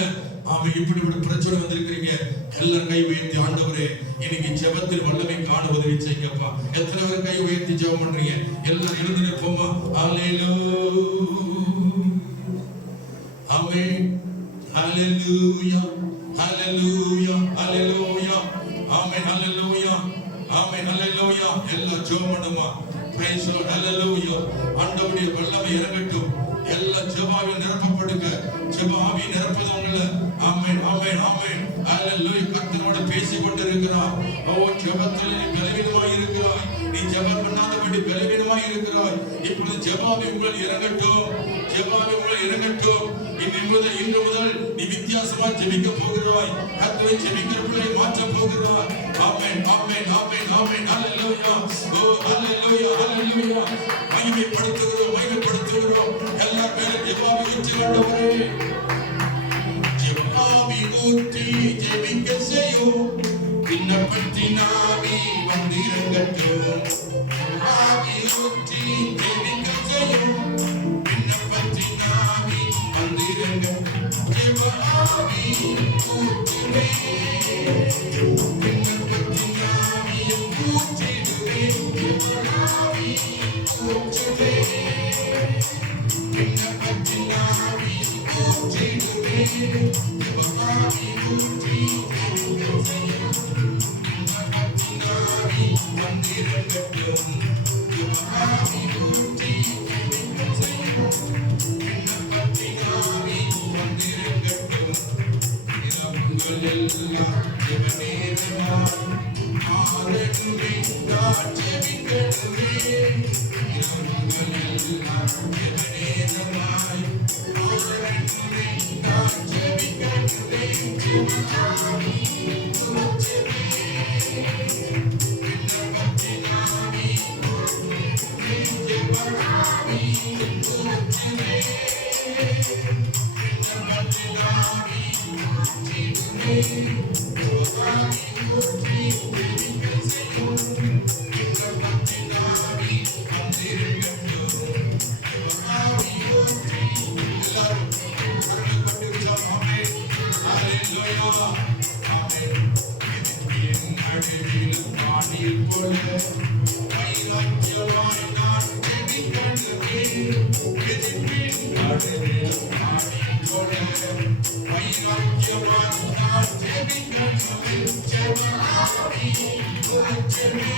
அவன் இப்படி பிரச்சனை வந்திருக்கிறீங்க. எல்லாரும் கை உயர்த்தி ஆண்டவரே இன்னைக்கு ஜெபத்தில் வல்லமை காண உதவி செய்யுங்கப்பா. எத்தனை பேர் கை உயர்த்தி ஜெபம் பண்றீங்க? எல்லாரும் எழுந்து நிற்போமா? அல்லேலூயா, ஆமென், அல்லேலூயா, அல்லேலூயா, அல்லேலூயா, ஆமென், அல்லேலூயா, ஆமென், அல்லேலூயா. எல்லாம் ஜெபம் பண்ணுமா? பிரைஸ் தி லார்ட், அல்லேலூயா. ஆண்டவருடைய வல்லமை இறங்கட்டும். எல்லா ஜெபாவியும் நிரப்பப்படுங்க. ஜெபாவி நிரப்புதவங்கள ஆமென், ஆமென், ஆமென், அல்லேலூயா. கர்த்தரோடு பேசிக் கொண்டிருக்கிறார். ஓ ஜெபத்தில் நீ பலவீனமாய் இருக்கிறாய், நீ ஜெபம் பண்ணாதபடி பலவீனமாய் இருக்கிறாய். இப்பொழுது ஜெபாவி உங்கள் இறங்கட்டும், ஜெபாவி உங்கள் இறங்கட்டும். இன்று முதல் நீ வித்தியாசமா ஜெபிக்க போகிறாய். கர்த்தரை ஜெபிக்கிற பிள்ளை மாற்ற போகிறாய். ஆமென், ஆமென், ஆமென், ஆமென், அல்லேலூயா. ஓ அல்லேலூயா, அல்லேலூயா. மகிமைப்படுத்துகிறோம், மகிமைப்படுத்துகிறோம். எல்லார் மேலும் ஜெபாவி ஊற்றி ஆண்டவரே, ஜெபாவி ஊற்றி ஜெபிக்க செய்யும். விண்ணப்பத்தின் ஆவி வந்திறங்கட்டும். ஜெபாவி ஊற்றி ஜெபிக்க செய்யும். விண்ணப்பத்தின் ஆவி வந்திறங்கட்டும். ஜெபாவி ஊற்றுவே, விண்ணப்பத்தின் ஆவி ஊற்றிடுவே. ஜெபாவி ஊற்றுவே, விண்ணப்பத்தின் ஆவி ஊற்றிடுவே. ஜெபாவி ஊற்றி விண்ணப்பத்தின் ஆவி வந்திறங்கட்டும். ஜெபாவி ஊற்றி விண்ணப்பத்தின் ஆவி வந்திறங்கட்டும். இரவுகள் எல்லாம் ஜெபநேரமாய் மாறட்டுமே, நான் ஜெபிக்கட்டுமே. இரவுகள் எல்லாம் ஜெபநேரமாய் மாறட்டுமே, நான் ஜெபிக்கட்டுமே. ஜெபமாவி ஊற்றுவே, விண்ணப்பத்தின் ஆவி ஊற்றுவே. ஜெபமாவி ஊற்றுவே, விண்ணப்பத்தின் ஆவி ஊற்றிடுவே. ஜெபமாவி ஊற்றி ஜெபிக்க செய்யும். விண்ணப்பத்தின் ஆவி வந்திறங்கட்டும். ஜெபமாவி ஊற்றி எல்லாரும் கரங்களை கொண்டு ஆமென், அல்லேலூயா, ஆமென். என் நடுவில் வானில் போல வைராக்கியமாய் நான் ஜெபிக்கின்றேன். எதிர்ப்பின் நடுவில் வானில் போல வைராக்கியமாய் நான் ஜெபிக்கின்றேன். ஜெபமாவி ஊற்றுவே,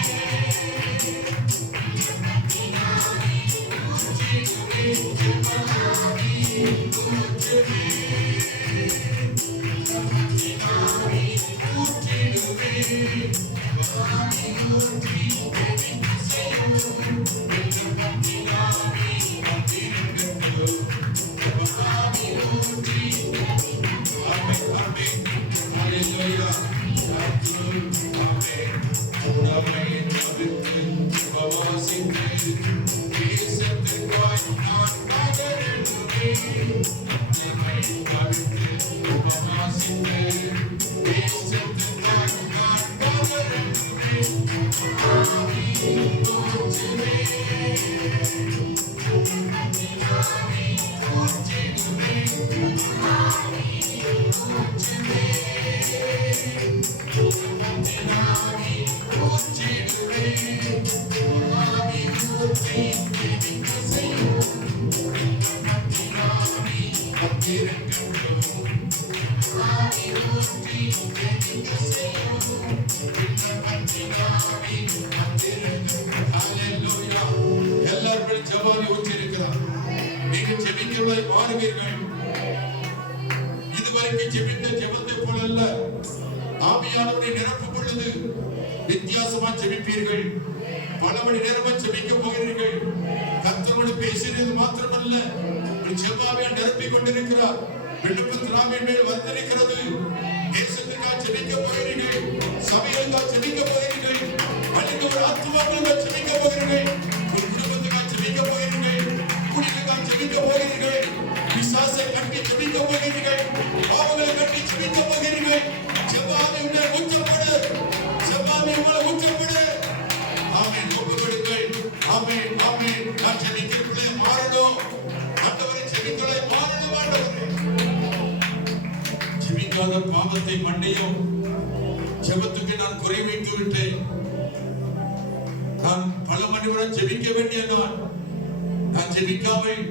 விண்ணப்பத்தின் ஆவி ஊற்றிடுவே. ஜெபமாவி ஊற்றுவே, விண்ணப்பத்தின் ஆவி ஊற்றிடுவே. எல்லாரும் ஜெபமாய் ஊற்றி இருக்கிறார். நீங்கள் ஜெபிக்கிறவரை மாறுவீர்கள். இதுவரைக்கும் ஜெபித்த ஜெபத்தை போல அல்ல, ஆவியானவரை நிரப்பும் பொழுது வித்தியாசமா ஜெபிப்பீர்கள். பல மணி நேரமா ஜெபிக்க போகிறீர்கள். கர்த்தரோடு பேசினது மாத்திரமல்ல, ஜெபாவியா நிரப்பிக் கொண்டிருக்கிறார். விண்ணப்பத்தினாவின் மேல் வந்திருக்கிறது. தேசத்திற்காக ஜெபிக்க போகிறீர்கள். சபைகளுக்காக ஜெபிக்க போகிறீர்கள். அனைத்து ஆத்துமாக்களுக்காக ஜெபிக்க போகிறீர்கள். குடும்பத்துக்காக ஜெபிக்க போகிறீர்கள். குடிகளுக்காக ஜெபிக்க போகிறீர்கள். பிசாசை கட்டி ஜெபிக்க போகிறீர்கள். பாவங்களை கட்டி ஜெபிக்க போகிறீர்கள். ஜெபாவை உன்னை ஊற்றப்படு. ஜெபாவை உங்களை ஊற்றப்படு. ஆமென். ஒப்புக்கொடுங்கள். ஆமென். ஆமென். நான் ஜெபிக்கிறவர்களே மாறணும். ஆண்டவரே ஜெபிக்கிறவர்களே மாறணும். ஆண்டவரே ஜெபிக்காத பாவத்தை மன்னியும். ஜெபத்துக்கு நான் குறை வைத்து விட்டேன். நான் பல மணி நேரம் ஜெபிக்க வேண்டிய நான் ஜெபிக்காமல்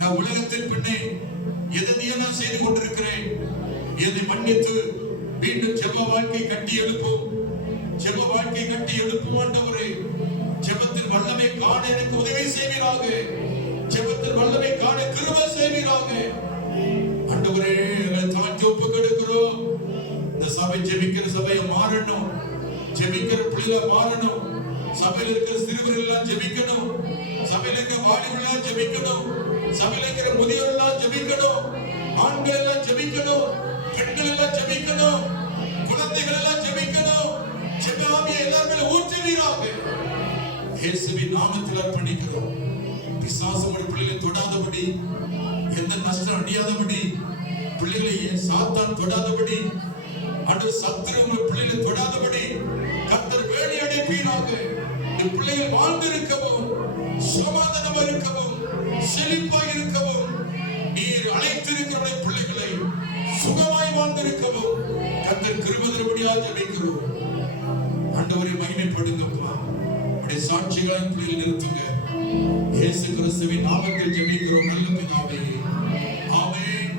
நான் உலகத்தின் பின்னே எதையோ நான் செய்து கொண்டிருக்கிறேன். என்னை மன்னித்து மீண்டும் ஜெப வாழ்க்கை கட்டி எழுப்பும். ஜெப வாழ்க்கை கட்டி எழுப்பும் ஆண்டவரே. ஜெபத்தின் வல்லமை காண எனக்கு உதவி செய்வீராக. ஜெபத்தின் வல்லமை காண கிருபை செய்வீராக. ஆண்டவரே எங்களை தாழ்த்தி ஒப்புக்கொடுக்கிறோம். இந்த சபை ஜெபிக்கிற சபையை மாறணும். ஜெபிக்கிற பிள்ளைகளை மாறணும். சபையில் இருக்கிற சிறுவர்கள் எல்லாம் ஜெபிக்கணும். சபையில் இருக்கிற வாலிபர்கள் எல்லாம் ஜெபிக்கணும். சபையில் இருக்கிற முதியோர்கள் எல்லாம் ஜெபிக்கணும். ஆண்கள் எல்லாம் ஜெபிக்கணும். பெண்கள் எல்லாம் ஜெபிக்கணும். குழந்தைகள் எல்லாம் ஜெபிக்கணும். ஜெபமாவியை எல்லாரும் ஊற்றுவீராக. இயேசுவின் நாமத்தில் அர்ப்பணிக்கிறோம். பிசாசு பிள்ளைகளை தொடாதபடி, எந்த நஷ்டம் அடையாதபடி, பிள்ளைகளை சாத்தான் தொடாதபடி, அன்று சத்துரு உங்கள் பிள்ளைகளை தொடாதபடி கர்த்தர் வேலை அடைப்பீராக. இந்த பிள்ளைகள் வாழ்ந்திருக்கவும், சமாதானமாக இருக்கவும், செழிப்பாக இருக்கவும், நீர் அழைத்திருக்கிற பிள்ளைகளை சுகமாய் வாழ்ந்திருக்கவும் கர்த்தர் கிருபை தரும்படியாக ஜெபிக்கிறோம். ஆண்டவரை மகிமைப்படுங்கப்பா. உடைய சாட்சிகளை பிள்ளைகள் நிறுத்துங்க. இயேசு கிறிஸ்துவின் நாமத்தில் ஜெபிக்கிறோம் நல்ல பிதாவே. ஆமென்.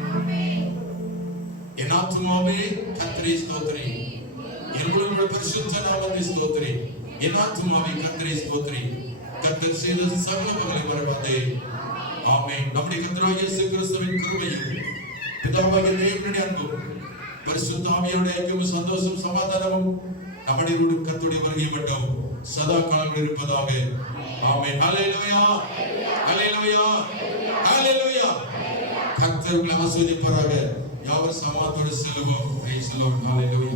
என் ஆத்துமாவே கர்த்தரை ஸ்தோத்திரி. என்னுடைய பரிசுத்த நாமத்தை ஸ்தோத்திரி. என் ஆத்துமாவே கர்த்தரை ஸ்தோத்திரி. கர்த்தர் செய்த சகல உபகாரங்களை மறவாதே. ஆமென். நம்முடைய கர்த்தராகிய இயேசு கிறிஸ்துவின் கிருபையும் பிதாவாகிய தேவனுடைய அன்பும் பரிசுத்த ஆவியானவருடைய ஐக்கியமும் சந்தோஷமும் சமாதானமும் நம்முடைய கர்த்தருடைய வருகை மட்டும் சதா காலம் இருப்பதாக. ஆமென். ஹல்லேலூயா. ஹல்லேலூயா. ஹல்லேலூயா. கர்த்தர் உங்களை ஆசீர்வதிப்பாராக. யாவர் சமாதானத்தோடு செல்வோம். Praise the Lord. ஹல்லேலூயா.